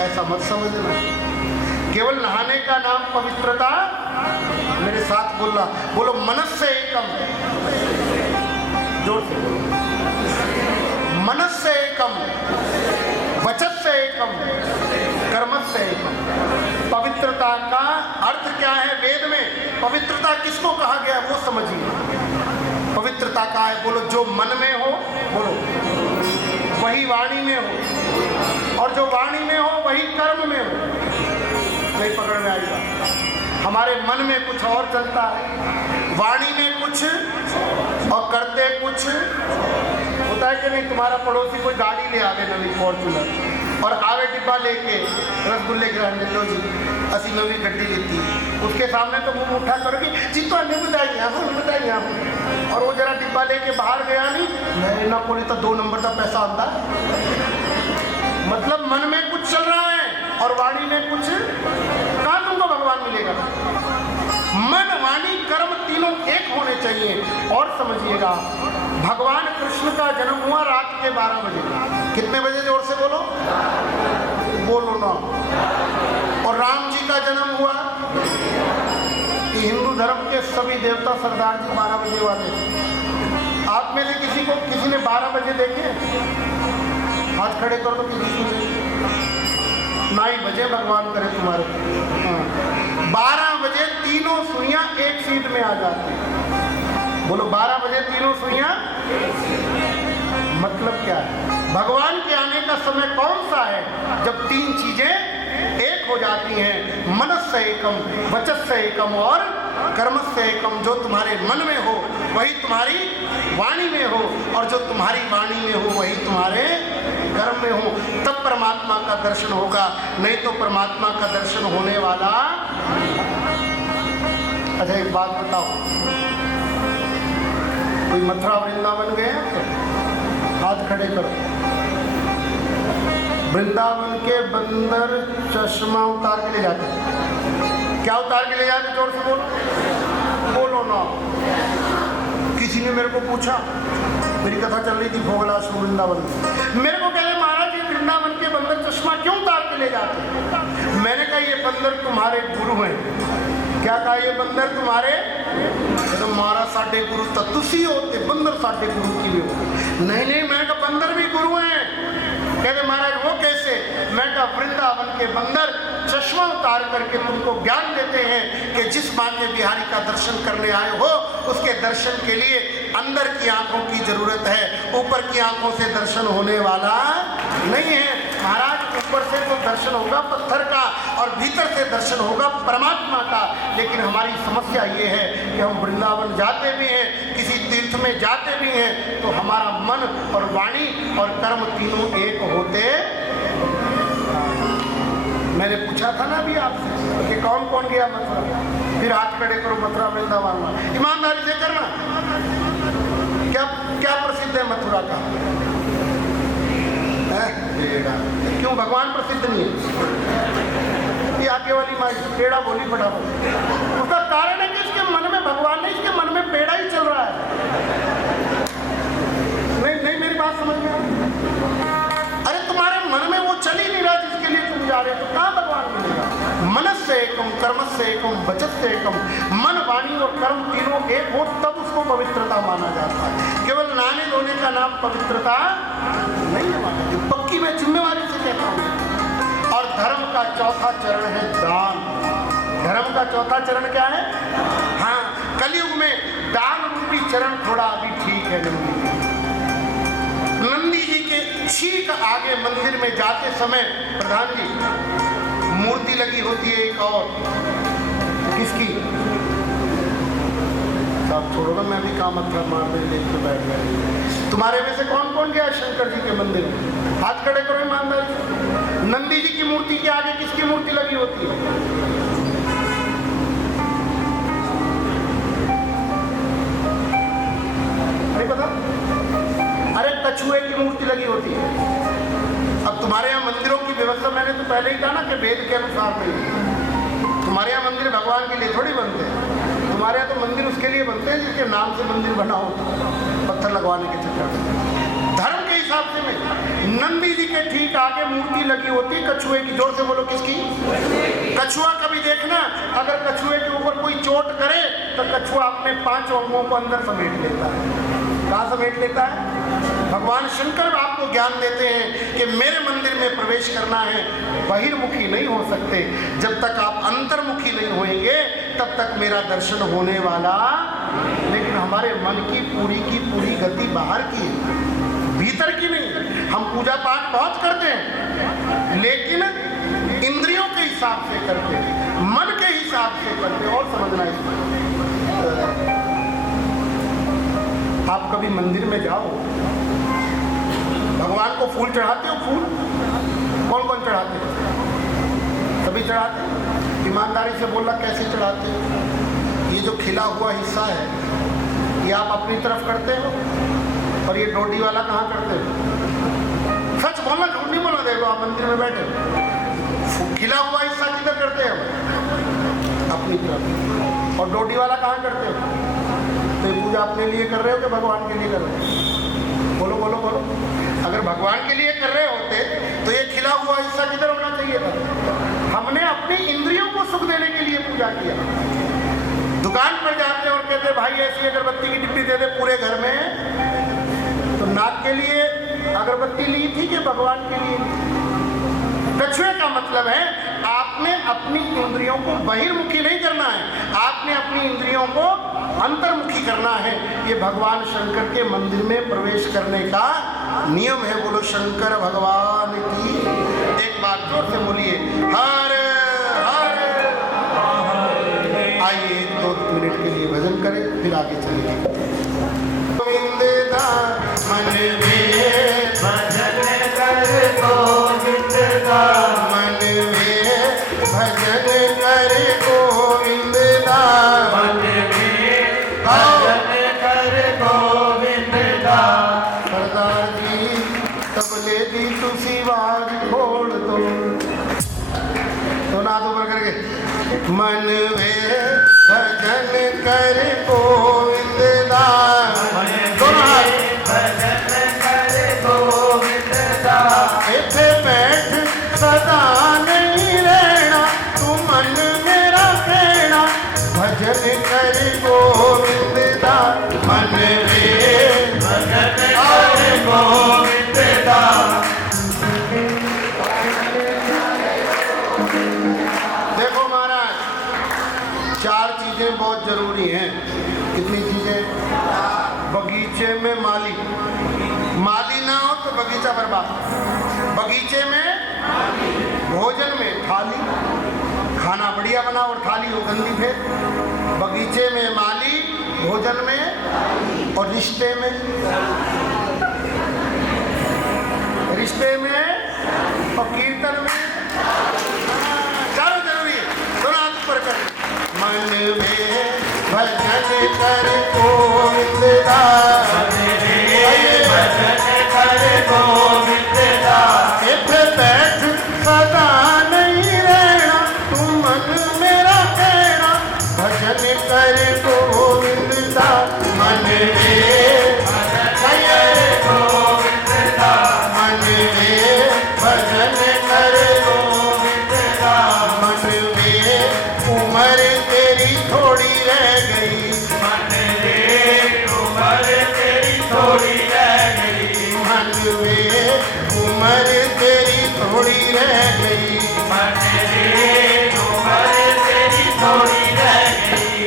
ऐसा मत समझना। केवल नहाने का नाम पवित्रता, मेरे साथ बोलना, बोलो मनस्य एकम, जोर से बोलो, मनस्य एकम, वचस्य एकम, कर्मस्य एकम। पवित्रता का अर्थ क्या है? वेद में पवित्रता किसको कहा गया वो समझिए। पवित्रता का है, बोलो जो मन में हो, बोलो वही वाणी में हो, और जो वाणी में हो वही कर्म में हो। नहीं पकड़ में आई बात। हमारे मन में कुछ और चलता है, वाणी में कुछ और करते कुछ होता है कि नहीं। तुम्हारा पड़ोसी कोई गाड़ी ले आवे नवी फॉर्चूनर और आवे डिब्बा लेके रसगुल्ले गिराने, लो जी असी नवी गड्डी लेती, उसके सामने तो मुंह उठा करोगी जी तो नहीं बताइए और वो जरा डिब्बा लेके बाहर गया नहीं ना कोई तो 2 नंबर का पैसा आता। मतलब मन में कुछ चल रहा है और वाणी में कुछ, कहाँ तुमको भगवान मिलेगा। मन वाणी कर्म तीनों एक होने चाहिए। और समझिएगा, भगवान कृष्ण का जन्म हुआ रात के 12 बजे। कितने बजे? जोर से बोलो, बोलो ना। और राम जी का जन्म हुआ, हिंदू धर्म के सभी देवता सरदार जी 12 बजे वाले। आप में से किसी ने 12 बजे देखे? हाथ खड़े कर दो किसी ने। ना ही बजे भगवान करे तुम्हारे। 12 बजे तीनों सुइयां एक सीट में आ जाती। बोलो 12 बजे तीनों सुइयां। मतलब क्या है? भगवान के आने का समय कौन सा है? जब 3 चीजें एक हो जाती हैं। मनस्य एकम, वचस्य एकम और कर्मस्य एकम। जो तुम्हारे मन में हो वही तुम्हारी वाणी में हो, और जो तुम्हारी वाणी में हो वही तुम्हारे कर्म में हो। तब परमात्मा का दर्शन होगा, नहीं तो परमात्मा का दर्शन होने वाला। अच्छा एक बात बताओ, कोई मथुरा वृंदावन गए? हाथ खड़े करो। वृंदावन के बंदर चश्मा उतार के ले जाते। क्या उतार के ले जाते? जोर से बोलो, बोलो ना। किसी ने मेरे को पूछा, मेरी कथा चल रही थी भोगलाश वृंदावन में, मेरे को कहे महाराज ये वृंदावन के बंदर चश्मा क्यों उतार के ले जाते? मैंने कहा ये बंदर तुम्हारे गुरु हैं। क्या कहा? ये बंदर तुम्हारे? तो महाराज साढ़े गुरु तो तुसी होते, बंदर साढ़े गुरु की हो। नहीं, मैंने कहा बंदर भी गुरु हैं। कहते महाराज वो कैसे? मैं कहा वृंदावन के बंदर चश्मा उतार करके तुमको ज्ञान देते हैं कि जिस बांके बिहारी का दर्शन करने आए हो उसके दर्शन के लिए अंदर की आंखों की जरूरत है, ऊपर की आंखों से दर्शन होने वाला नहीं है। महाराज ऊपर से तो दर्शन होगा पत्थर का और भीतर से दर्शन होगा परमात्मा का। लेकिन हमारी समस्या ये है कि हम वृंदावन जाते भी हैं, किसी तीर्थ में जाते भी हैं, तो हमारा मन और वाणी और कर्म तीनों एक होते। मैंने पूछा था ना अभी आपसे कि कौन कौन गया मथुरा? फिर हाथ खड़े करो मथुरा वृंदावन। ईमानदारी से करना। क्या क्या प्रसिद्ध है मथुरा का? क्यों भगवान प्रसिद्ध नहीं है? ये आगे वाली माई पेड़ा बोली फटाफट। उसका कारण है कि इसके मन में भगवान नहीं, इसके मन में पेड़ा ही चल रहा है। नहीं मेरी बात समझ में आ रही? अरे तुम्हारे मन में वो चल ही नहीं रहा जिसके लिए तुम जा रहे हो, तो कहाँ भगवान मिलेगा? मनस्य एकम, कर्मस्य एकम, वचस्य एकम। मन वाणी और कर्म तीनों एक हो तब उसको पवित्रता माना जाता है। केवल नहाने धोने का नाम पवित्रता नहीं है माना। पक्की मैं जिम्मेवारी से कहता हूँ। और धर्म का चौथा चरण है दान। धर्म का चौथा चरण क्या है? हाँ, कलयुग में दान रूपी चरण थोड़ा अभी ठीक है। नंदी जी के ठीक आगे मंदिर में जाते समय प्रधान जी मूर्ति लगी होती है एक और। किसकी? साहब छोड़ो ना, मैं भी काम अच्छा मारने देख के बैठ गया। तुम्हारे में से कौन कौन गया शंकर जी के मंदिर में? हाथ खड़े करो ईमानदारी से। नंदी जी की मूर्ति के आगे किसकी मूर्ति लगी होती है? नहीं पता? अरे कछुए की मूर्ति लगी होती है। अब तुम्हारे यहाँ मंदिरों की व्यवस्था मैंने तो पहले ही कहा ना कि वेद के अनुसार नहीं। तुम्हारे यहाँ मंदिर भगवान के लिए थोड़ी बनते हैं। तुम्हारे यहाँ तो मंदिर उसके लिए बनते हैं जिसके नाम से मंदिर बना हो, पत्थर लगवाने के चक्कर में। धर्म के हिसाब से में नंदी जी के ठीक आगे मूर्ति लगी होती है कछुए की। जोर से बोलो, किसकी? कछुआ कभी देखना, अगर कछुए के ऊपर कोई चोट करे तो कछुआ अपने 5 अंगों को अंदर समेट लेता है। कहाँ समेट लेता है? भगवान शंकर आपको ज्ञान देते हैं कि मेरे मंदिर में प्रवेश करना है, बहिर्मुखी नहीं हो सकते। जब तक आप अंतर्मुखी नहीं होंगे तब तक मेरा दर्शन होने वाला। लेकिन हमारे मन की पूरी गति बाहर की है, भीतर की नहीं। हम पूजा पाठ बहुत करते हैं, लेकिन इंद्रियों के हिसाब से करते, मन के हिसाब से करते। और समझना इसमें, आप कभी मंदिर में जाओ, भगवान को फूल चढ़ाते हो? फूल कौन कौन चढ़ाते हो? सभी चढ़ाते हो? ईमानदारी से बोलना, कैसे चढ़ाते हो? ये जो खिला हुआ हिस्सा है, ये आप अपनी तरफ करते हो, और ये डोडी वाला कहाँ करते हो? सच बोलना, झूठ नहीं बोलना। देखो आप मंदिर में बैठे हो, खिला हुआ हिस्सा किधर करते हो? अपनी तरफ। और डोडी वाला कहाँ करते हो? तो ये पूजा अपने लिए कर रहे हो कि भगवान के लिए कर रहे हो? बोलो बोलो बोलो। अगर भगवान के लिए कर रहे होते तो ये खिला हुआ हिस्सा किधर होना चाहिए था? हमने अपनी इंद्रियों को सुख देने के लिए पूजा किया। दुकान पर जाते और कहते भाई ऐसी अगरबत्ती की डिब्बी दे दे पूरे घर में, तो नाक के लिए अगरबत्ती ली थी कि भगवान के लिए? कछुए का मतलब है आपने अपनी इंद्रियों को बहिर्मुखी नहीं करना है, आपने अपनी इंद्रियों को अंतर्मुखी करना है। ये भगवान शंकर के मंदिर में प्रवेश करने का नियम है। बोलो शंकर भगवान की। एक बात जोर से बोलिए, हर हर। आइए 2 मिनट के लिए भजन करें, फिर आगे चलेंगे। गोविंदा मन में भजन कर गोविंदा, मन में भजन कर गोविंदा, मन में भजन कर गोविंदा। सरदार जी तबले दी तुसी आवाज खोल दो, तो ना तो ऊपर करके मन में भजन कर गोविंदा, दोनों हाथ। भजन कर गोविंदा, इथे बैठ सदा नहीं रहना, तू मन मेरा कहना, भजन कर गोविंदा, मन में भजन कर गोविंदा। देखो महाराज, 4 चीजें बहुत जरूरी हैं। कितनी चीजें? बगीचे में माली, माली ना हो तो बगीचा बर्बाद। बगीचे में, भोजन में थाली, खाना बढ़िया बना और थाली हो गंदी फिर। बगीचे में माली, भोजन में, और रिश्ते में, रिश्ते में और कीर्तन में, चारों जरूरी है। दोनों हाथ ऊपर कर। मन में भजन कर गोविंदा, भजन कर गोविंदा। इथे बैठ सदा नहीं रहना, तू मन मेरा कहना, भजन कर गोविंदा, मन में भजन कर गोविंदा, मन में भजन कर गोविंदा। मन में उम्र तेरी थोड़ी रह गई, मन में उम्र तेरी थोड़ी रह गई, मन में उम्र तेरी थोड़ी रह गई, मन में उम्र तेरी थोड़ी रह गई।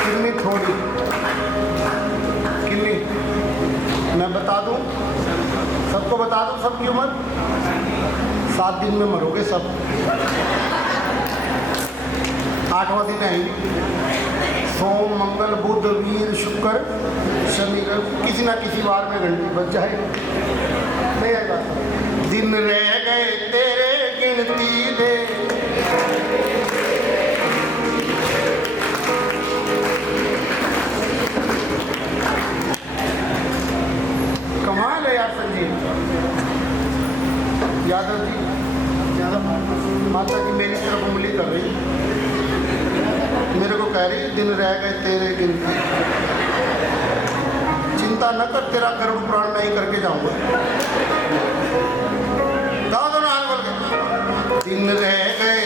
कितनी थोड़ी, कितनी? मैं बता दूं, सबको बता दूं, सबकी उम्र 7 दिन में मरोगे सब। 8वां दिन आएंगे, सोम मंगल बुध वीर शुक्र शनि, किसी ना किसी बार में घंटी बज जाए, नहीं आएगा। दिन रह गए तेरे गिनती दे, कमाल है यार संजीव यादव जी। माता जी मेरी तरफ उंगली कर रही, मेरे को कह रही दिन रह गए तेरे गिनती। चिंता न कर, तेरा गरुड़ पुराण मैं ही करके जाऊंगा। दोनों हाथ बोल के, दिन रह गए,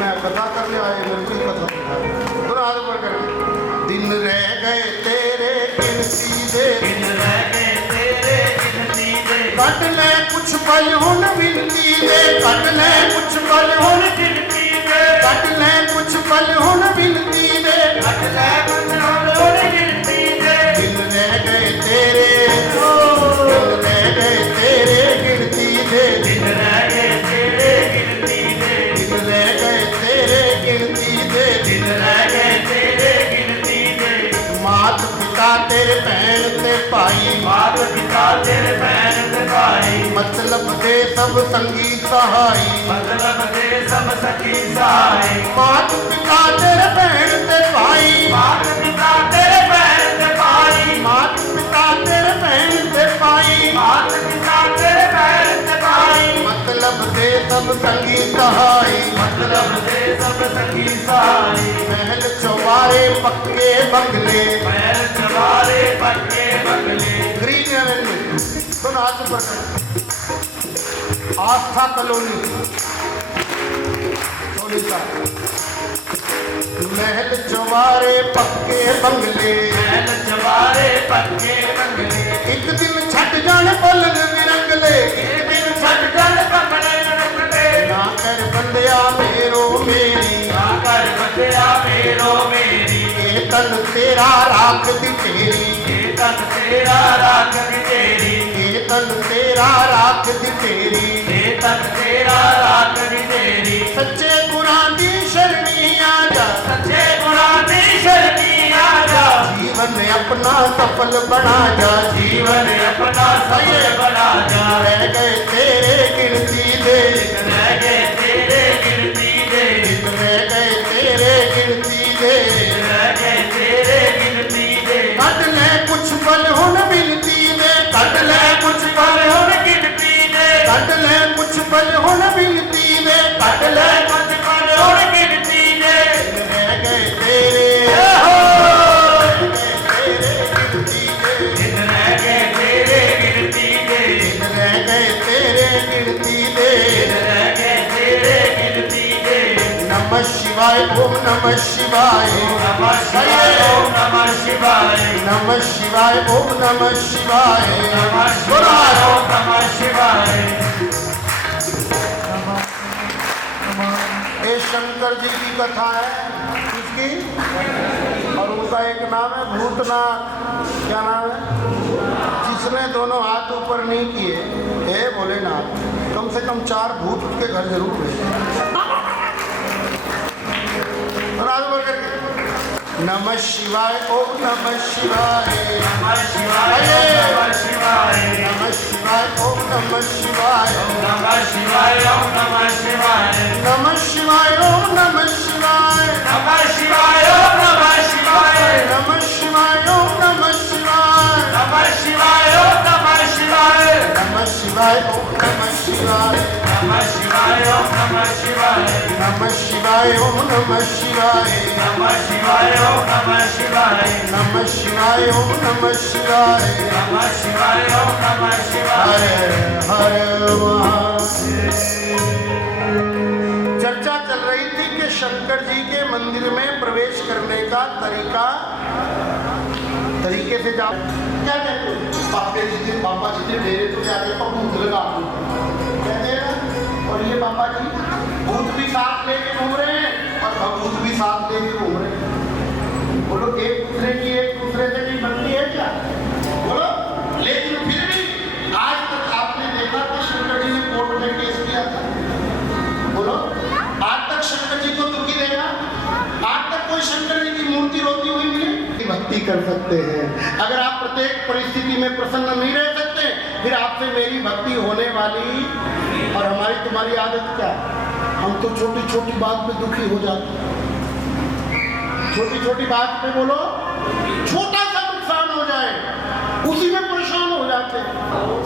मैं कथा करने आए, मेरे को कथा दोनों हाथ ऊपर कर। दिन रह गए तेरे गिनती दे, दिन रह गए तेरे गिनती दे, कट ले कुछ कुछ पल हुन विनती दे, कट ले कुछ पल हुन गिनती दे, कट ले कुछ पल हुन विनती दे, कट ले कुछ पल गिनती दे। दिल रह गए तेरे, दिल रह गए तेरे गिनती दे, दिन रह गए तेरे गिनती दे, दिल रह गए तेरे गिनती दे। दिन रह गए तेरे गिनती दे। मात पिता तेरे भैन ते भाई, मात पिता तेरे भैन ते भाई, मतलब दे सब संगी सहाई। मतलब दे सब सखी सहाय। मात पिता तेरे भैन ते भाई, मात पिता तेरे भैन ते भाई, मात पिता तेरे भैन ते भाई, मात पिता तेरे भैन ते भाई, मतलब दे सब संगी सहाई। मतलब दे सब सखी सहाय। महल चौबारे पक्के बंगले, महल चवारे पक्के बंगले, ग्रीन एवेन्यू, सुन हाथ ऊपर कर। आस्था कॉलोनी सोनीता। महल चौबारे पक्के बंगले, महल चवारे पक्के बंगले, एक दिन छट जान पलंग विरंगले। एक दिन छठ जल कमरे रंगले, ना कर बंदिया मेरो मेरी, ना कर बंदिया मेरो मेरी, ये तन तेरा राख दी तेरी, ये तन तेरा राख दी तेरी, ये तन तेरा राख दी तेरी। ये तन तेरा राख दी तेरी। सच्चे गुरां दी शरणी आ जा, सच्चे गुणां दी शरणी आ जा, जीवन अपना सफल बना जा। जीवन अपना सफल बना जा। रह गए तेरे गिनती दे, रह गए तेरे गिनती दे, रह गए तेरे गिनती दे। रह गए तेरे गिनती दे। कट ले कुछ पल हुन विनती दे, कट ले कुछ पल हुन, गिनती दे, कट ले कुछ पल हुन विनती दे, कट ले कुछ पल और गिनती दे। रह गए तेरे, हो तेरे गिनती दे, दिन रह गए तेरे गिनती दे, रह गए तेरे गिनती दे। दिन रह गए तेरे गिनती दे। नमः शिवाय, ओम नमः शिवाय, नमः शिवाय, ओम नमः शिवाय, नमः शिवाय, ओम नमः शिवाय। नमः शिवाय, ओम नमः शिवाय। ये शंकर जी की कथा है, किसकी? और उनका एक नाम है भूतनाथ। क्या नाम है? जिसने दोनों हाथ ऊपर नहीं किए, हे भोलेनाथ, कम से कम 4 भूत उसके घर जरूर हुए। नमः शिवाय, ओम नमः शिवाय, नमः शिवाय, ओम नमः शिवाय, नमः शिवाय, ओम नमः शिवाय, नमः शिवाय, ओम नमः शिवाय, नमः शिवाय, ओम नमः शिवाय, नमः शिवाय, ओम नमः शिवाय, नमः शिवाय, ओम नमः शिवाय, नमः शिवाय, ओम नमः शिवाय, नमः शिवाय, ओम नमः शिवाय, नमः शिवाय, ओम नमः शिवाय, नमः शिवाय, ओम नमः शिवाय, नमः शिवाय, ओम नमः शिवाय, नमः शिवाय, ओम नमः शिवाय। नमः शिवाय, ओम नमः शिवाय। हर हर महादेव। चर्चा चल रही थी कि शंकर जी के मंदिर में प्रवेश करने का तरीके से जाओ। क्या कहते हैं? बाबा जी के डेरे तो जाके भूत लगा कहते हैं ना। और ये बाबा जी भूत भी साथ लेके घूम रहे हैं और भूत भी साथ लेके घूम रहे हैं। बोलो एक दूसरे से नहीं बनती है क्या? बोलो। लेकिन फिर भी आज तक आपने देखा कि शंकर जी ने कोर्ट में केस किया था? बोलो। आज तक शंकर जी को दुखी देखा? आज तक कोई शंकर जी की मूर्ति रोती हुई मिली? भक्ति कर सकते हैं। अगर आप प्रत्येक परिस्थिति में प्रसन्न नहीं रह सकते, फिर आपसे मेरी भक्ति होने वाली। और हमारी तुम्हारी आदत क्या? हम तो छोटी छोटी बात पे दुखी हो जाते हैं। छोटी छोटी बात पे बोलो, छोटा सा नुकसान हो जाए उसी में परेशान हो जाते हैं।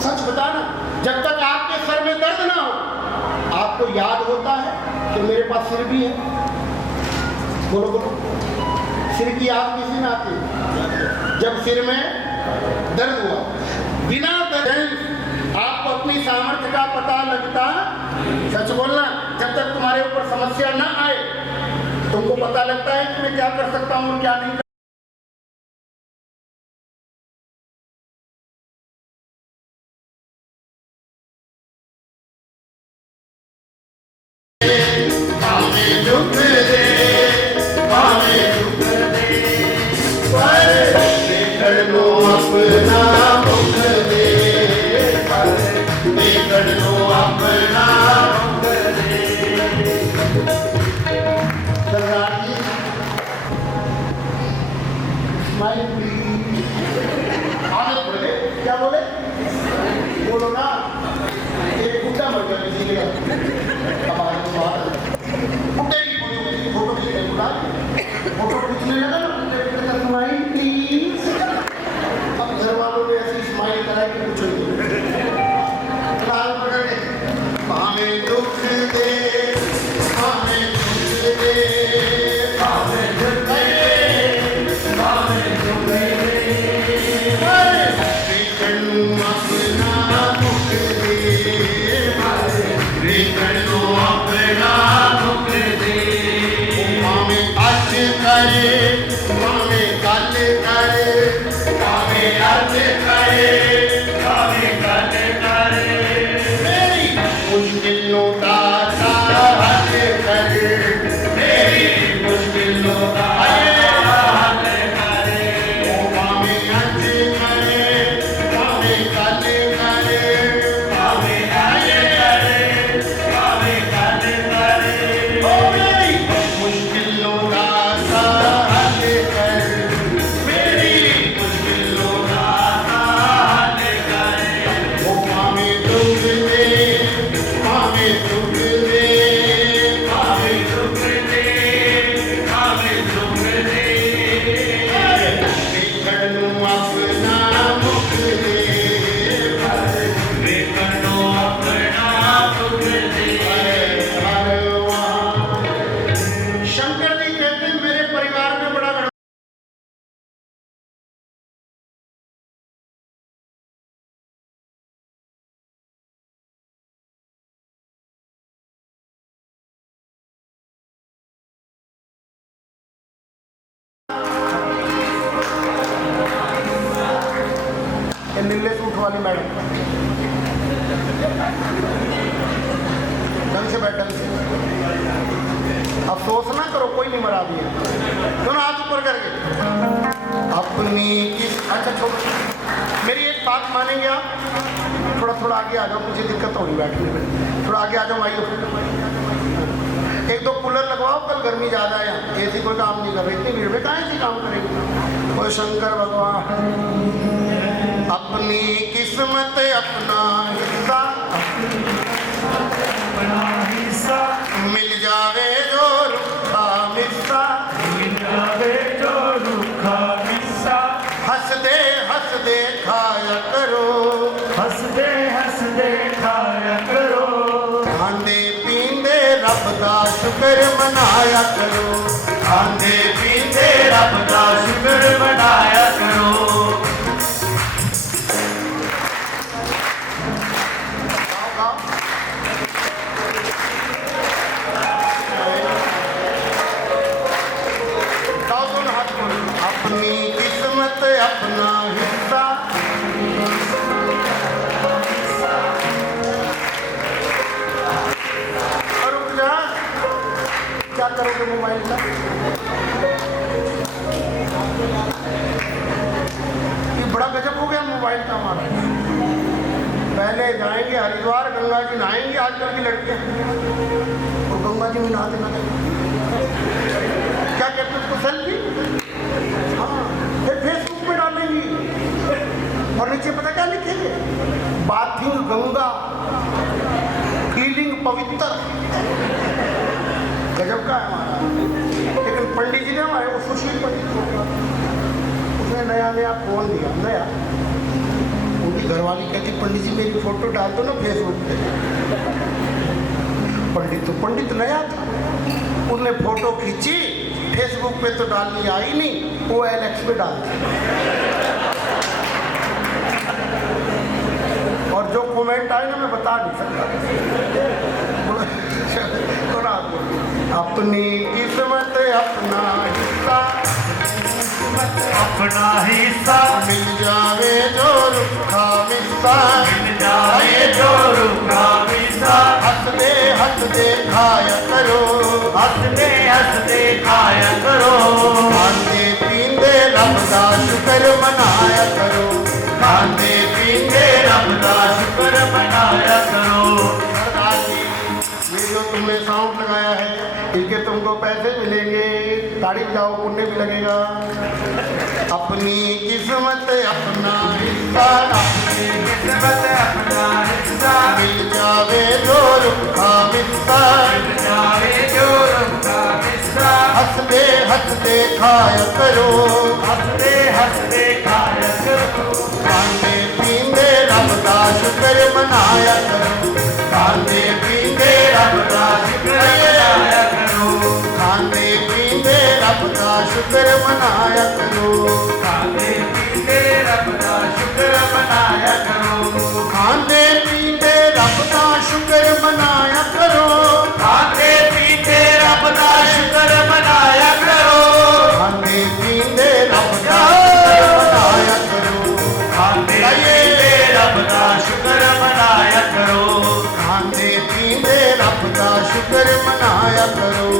सच बताना, जब तक आपके सर में दर्द ना हो, आपको याद होता है कि मेरे पास सिर भी है। बोलो बोलो, सिर की याद किसी में आती है? जब सिर में दर्द हुआ। बिना दर्द आपको अपनी सामर्थ्य का पता लगता। सच बोलना, जब तक तुम्हारे ऊपर समस्या ना आए तुमको पता लगता है कि मैं क्या कर सकता हूँ और क्या नहीं। गया हमारे बाहर बुड्ढे की फोटो खींचने बुला फोटो खींचने लगा ना स्माइल प्लीज। अब घर वालों ने ऐसी स्माइल करा कि कुछ नहीं लाल पकड़ के हमें दुख दे हमें दुख दे हमें दुख दे हमें दुख दे रिकणु अपना दुख दे रिकणु अपना दुख दे हमें आज करे हमें कल करे हमें आज करे हमें कल करे मेरी मुश्किलों का हल करे मेरी मुश्किलों का हल करे हमें आज करे हमें कल करे हमें आज करे हमें कल करे ओ मेरी मुश्किलों का हल करे मेरी मुश्किलों का हल करे ओ हमें दुख दे हमें दुख दे हमें दुख दे हमें दुख दे रिकणु अपना मुख दे रिकणु अपना मुख दे शंकर जी कहते हैं मेरे परिवार में बड़ा गड़बड़ ये नीले सूट वाली मैडम ढंग से बैठ ढंग से अफसोस ना करो कोई नहीं मरा दिया दोनों हाथ ऊपर करके अपनी किस अच्छा छोड़ो मेरी एक बात मानेंगे आप थोड़ा थोड़ा आगे आ जाओ मुझे दिक्कत हो रही बैठने में थोड़ा आगे आ जाओ आइए एक दो कूलर लगवाओ कल गर्मी ज़्यादा है यहाँ ऐसी कोई काम नहीं कर रही इतनी भीड़ में कहाँ ऐसी काम करेंगे कोई शंकर भगवान अपनी किस्मत अपना हिस्सा अपना हिस्सा मिल जावे जो रुखा मिस्सा मिल जावे जो रुखा हिस्सा हंस दे खाया करो हंस दे खाया करो खांदे पींदे रब दा शुक्र मनाया करो खांदे पींदे रब दा शुक्र मनाया करो गाओ गाओ गाओ दोनों हाथ खोलो अपनी किस्मत अपना हिस्सा और रुक जा क्या करोगे मोबाइल का ये बड़ा गजब हो गया मोबाइल का हमारा पहले जाएंगे हरिद्वार गंगा जी नहाएंगे आजकल की लड़कियां और गंगा जी में नहाते नहाते क्या कहते हैं उसको सेल्फी हाँ फिर फेसबुक पे डालेंगी और नीचे पता क्या लिखेंगे बाथिंग गंगा फीलिंग पवित्र गजब का है हमारा लेकिन पंडित जी ने हमारे वो सुशील पंडित को उसने नया नया फोन दिया नया उनकी घरवाली कहती पंडित जी मेरी फोटो डाल दो ना फेसबुक पे पंडित नया था उसने फोटो खींची फेसबुक पे तो डालनी आई नहीं वो एलेक्स पे डाल दी और जो कमेंट आए ना मैं बता नहीं सकता थोड़ा अपनी किस्मत अपना हिस्सा अपना हिस्सा मिल जावे जो रुखा मिस्सा मिल जावे जो रुखा हिस्सा हंस दे खाया करो हंस दे खाया करो खांदे पींदे रब दा शुक्र मनाया करो खांदे पींदे रब दा शुक्र मनाया करो सरदार जी ये जो तुमने साउंड लगाया है इनके तुमको पैसे मिलेंगे गाड़ी जाओ पुण्य भी लगेगा अपनी किस्मत अपना हिस्सा किस्मत अपना हिस्सा मिल जावे जो रुखा हंसते खाया करो, हंसते हंसते खाया करो, खाते पीते रब दा शुक्र मनाया करो, खाते पीते रब दा शुक्र मनाया करो, खाते पीते रब दा शुक्र मनाया करो, खाते पीते रब दा शुक्र मनाया करो, खाते पीते रब दा शुक्र मनाया करो, खाते पीते रब दा शुक्र मनाया करो, खाते पीते रब दा शुक्र मनाया करो, खाते पीते रब दा शुक्र मनाया करो, खाते पीते रब दा शुक्र मनाया करो।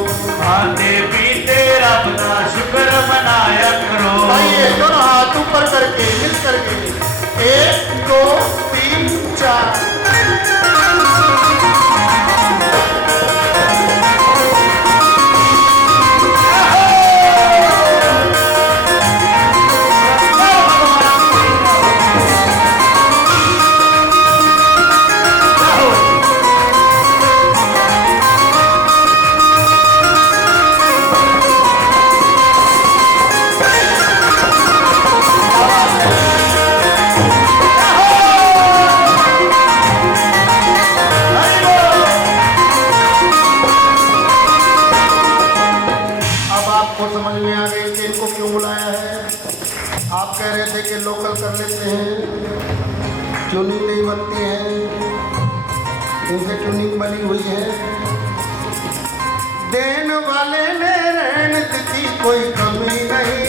खाते पीते रब दा शुक्र मनाया करो। आइए दोनों हाथ ऊपर करके मिल करके 1 2 3 4 समझ में आ गई कि इनको क्यों बुलाया है। आप कह रहे थे कि लोकल कर लेते हैं, ट्यूनिंग नहीं बनती है, इनसे ट्यूनिंग बनी हुई है। देन वाले ने रहन दी कोई कमी नहीं,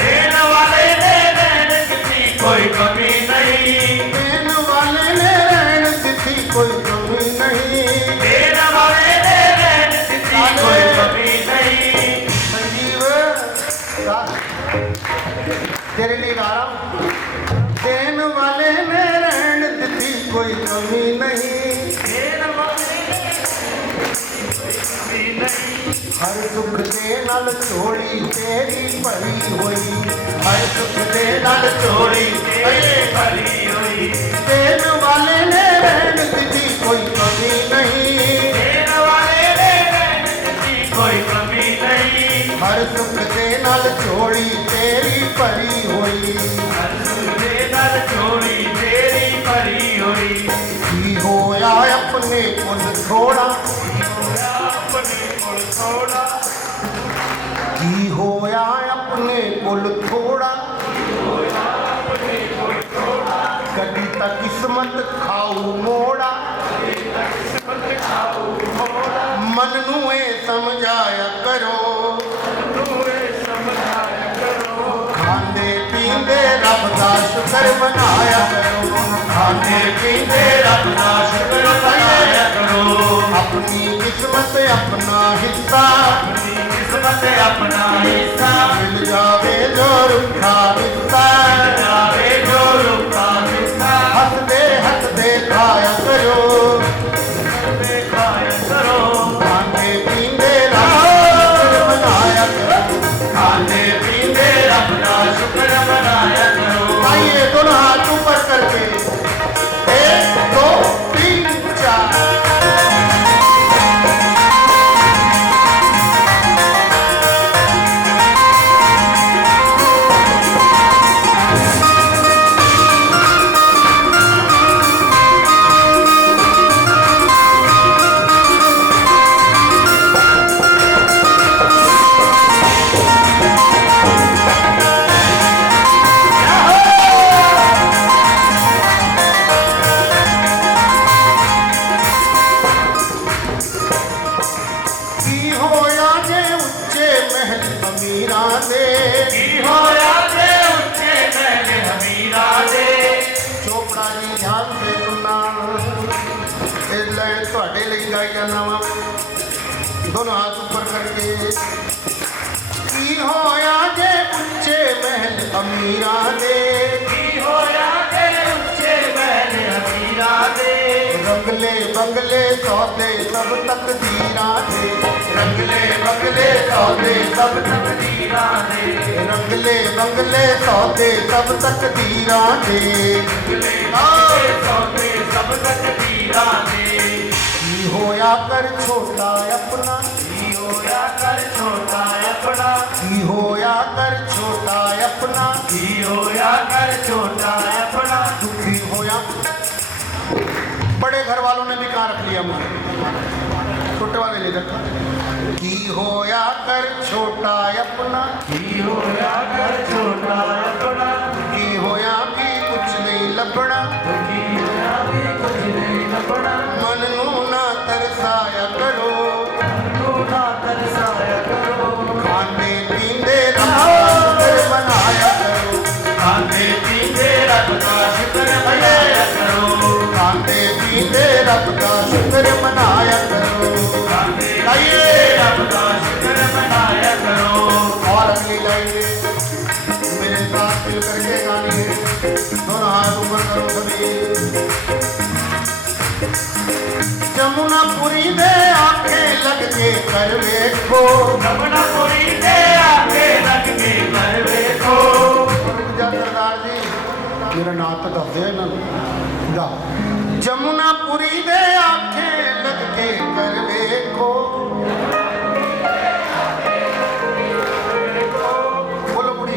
देन वाले ने रहन दी कोई कमी नहीं, देन वाले ने रहन दी कोई कमी नहीं, देन वाले ने रहन दी कोई कमी नहीं। तेरे लिए गा रहा हूँ। देन वाले ने रहन दी कोई कमी नहीं, देन वाले ने कोई कमी नहीं। हर सुख दे नाल छोड़ी तेरी भरी होई, हर सुख दे नाल छोड़ी तेरे भली हुई, देन वाले ने रहन दी कोई कमी नहीं, देन वाले ने रहन दी कोई कमी नहीं। हर सुख दे नाल छोड़ी तेरी भरी होई, हर सुख दे नाल छोड़ी तेरी भरी हुई। की होया अपने कुल थोड़ा, होया अपने कोल थोड़ा, की होया अपने कुल थोड़ा, अपने कोल थोड़ा, कदी तक किस्मत खाऊ मोड़ा, किस्मत खाऊ मोड़ा। मन नू ए समझाया करो, तूए समझाया करो, खांदे पींदे रब दा शुक्र मनाया करो, खांदे पींदे रब दा शुक्र मनाया करो। अपनी किस्मत अपना हिस्सा, अपनी किस्मत अपना हिस्सा, मिल जावे जो रुखा हिस्सा, जावे जो रुका हिस्सा। हंसदे हंसदे खाया करो, खाया करो, खांदे पींदे रब दा शुक्र मनाया करो। खाते पीते रब दा शुक्र मनाया करो। आइए दोनों हाथ ऊपर करके 1 2 3 4 की होया जे उच्चे महल अमीरां दे, की होया जे उच्चे महल हमीरा दे। चोपड़ा जी ध्यान से सुनना, इस लाइन ਤੁਹਾਡੇ ਲਈ ਗਾਈ ਜਾਣਾ ਵਾ, दोनों हाथ ऊपर करके। की होया जे उच्चे महल अमीरां दे, की होया जे उच्चे महल हमीरा दे। रंगले बंगले सौदे सब तकदीरां दे, रंगले बंगले सौदे सब तकदीरा दे, रंगले बंगले सौदे सब तकदीरां दे। रंगले बंगले सौदे सब तकदीरा दे। की होया कर छोटा अपना, की होया कर छोटा अपना, की हो बड़े घर वालों ने भी कहाँ रख लिया मुझे, छोटे वाले ले रखा। की होया कर छोटा अपना, की होया कर छोटा अपना, की होया भी कुछ नहीं लभना, की होया भी कुछ नहीं लभना। मन नू ना तरसाया करो, तू ना तरसाया करो, खाने पींदे रब का शुक्र मनाया करो, खाने पीते रब का शुक्र मनाया करो, खाने पींदे रब का शुक्र मनाया करो। खाने पीते रब का शुक्र मनाया करो। और अगली लाइन मेरे साथ मिल करके गानी है, दोनों हाथ ऊपर करो सभी। जमुनापुरी दे आंखें लग के कर देखो, जमुनापुरी दे आके लग के कर देखो। सरदार जी मेरा नाम तो दस दे ना जा। जमुनापुरी दे आंखें लग के कर देखो, बोलो बुढ़ी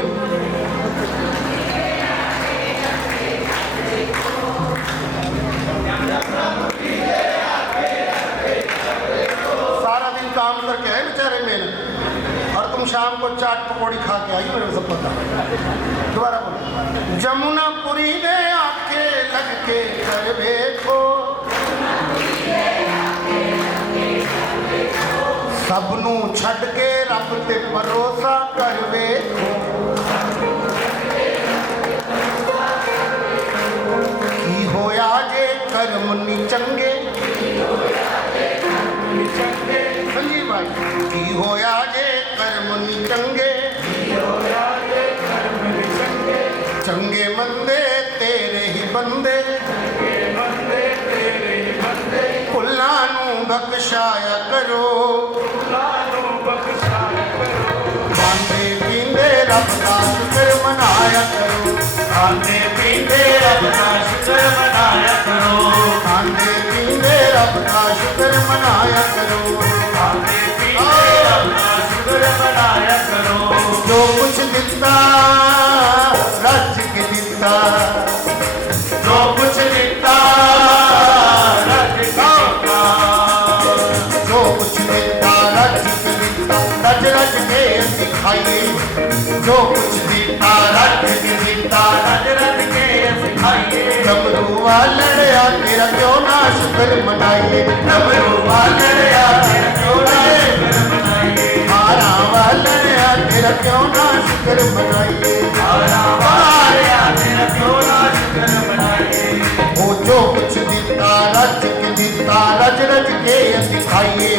सारा दिन काम करके आए बेचारे मेहनत, और तुम शाम को चाट पकौड़ी खा के आई, मेरे सब पता। दोबारा बोलो। जमुनापुरी दे आंखें लग के कर देखो, सबनू छड़ के रब ते भरोसा कर वेखो, की होया जे कर्म नी चंगे, संजीव भाई, की होया जे कर्म नी चंगे, चंगे मंदे तेरे ही बंदे, भुल्लां नू बख्शाया करो, खांदे पींदे रब का शुक्र मनाया करो, खाने पीते रब का शुक्र मनाया करो, खांदे पींदे रब का शुक्र मनाया करो। खाने पीते रब का शुक्र मनाया करो। जो कुछ दिता रज के दिता, जो कुछ दिता रज का, जो कुछ दिता रज के दिता, रज रज के असीं खाइए, जो कुछ दिता रज के दिता, रज रज के सिखाइए। डमरू वालड़िया तेरा क्यों ना शुक्र मनाइए, डमरू वालड़िया तेरा क्यों ना शुक्र मनाइए, हारा वालड़िया तेरा क्यों ना शुक्र मनाइए, हारा वालड़िया तेरा क्यों ना शुक्र मनाइए। वो जो कुछ दिता रज के दिता, रज रज के असीं खाइए,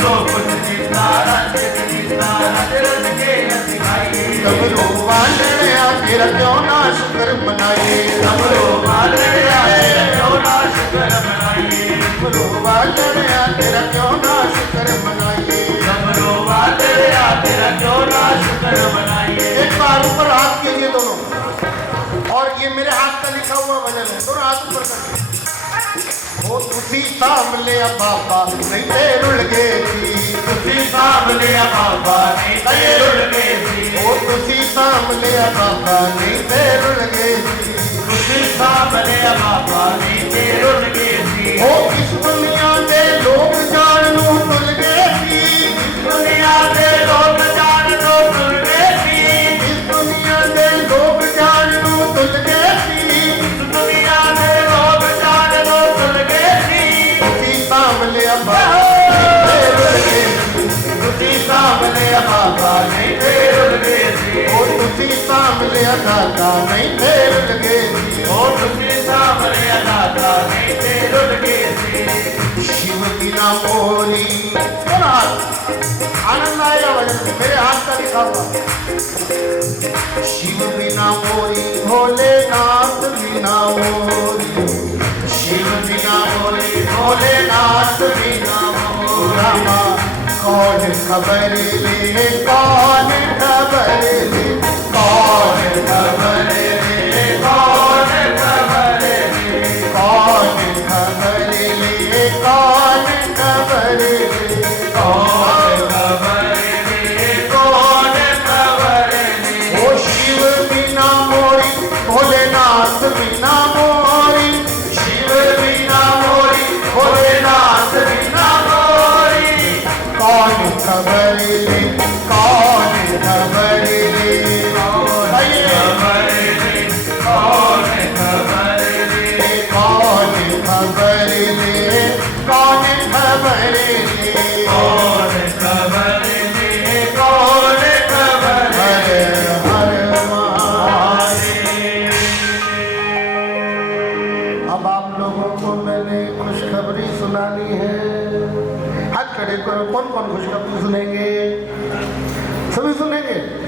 जो कुछ दिता रज के दिता, रज रज के सिखाइए। डमरू वालड़िया तेरा क्यों ना शुक्र मनाइए, डमरू वालड़िया तेरा क्यों ना शुक्र मनाइए, डमरू वालड़िया तेरा क्यों ना शुक्र मनाइए। डमरू वालड़िया तेरा क्यों ना शुक्र मनाइए। एक बार ऊपर हाथ कीजिए दोनों, और ये मेरे हाथ का लिखा हुआ भजन है, दोनों हाथ ऊपर करके। ओ तुसी सामले बाबा नहीं ते रुल गए थी, तुसी सामने बाबा नहीं ते रुल गए सी, ओ तुसी सामले बाबा नहीं ते रुल गए थी, तुसी सामने बाबा नहीं ते रुल गए सी। ओ इस दुनिया दे लोग जान नू भुल गए थी, दुनिया दे लोग जान लो भूल गए सी, इस दुनिया दे लोग जान नू भुल गए थी, दुनिया दे लोग जान लो भूल गए सी। तुसी सामले बाबा नहीं ते रुल गए थी, तुसी सामने बाबा नहीं ते रुल गए सी, ओ तुसी सामले दादा नहीं ते रुल गए थी, ओ तुसी सामने दादा नहीं ते रुल गए सी। शिव बिना मोरी सुन हाथ, आनंद आएगा भजन में, मेरे हाथ का लिखा हुआ। शिव बिना मोरी भोलेनाथ बिना मोरी, शिव बिना मोरी भोलेनाथ बिना मोरी, रामा कौन खबर ले, कौन खबर ले, कौन खबर ले, कौन खबर ले, कौन खबर ले, कौन खबर ले, कौन खबर ले, कौन खबर ले। ओ शिव बिना मोरी भोलेनाथ बिना मोरी, शिव बिना सुनानी है। हाथ खड़े करो, कौन कौन खुशखबरी सुनेंगे? सभी सुनेंगे।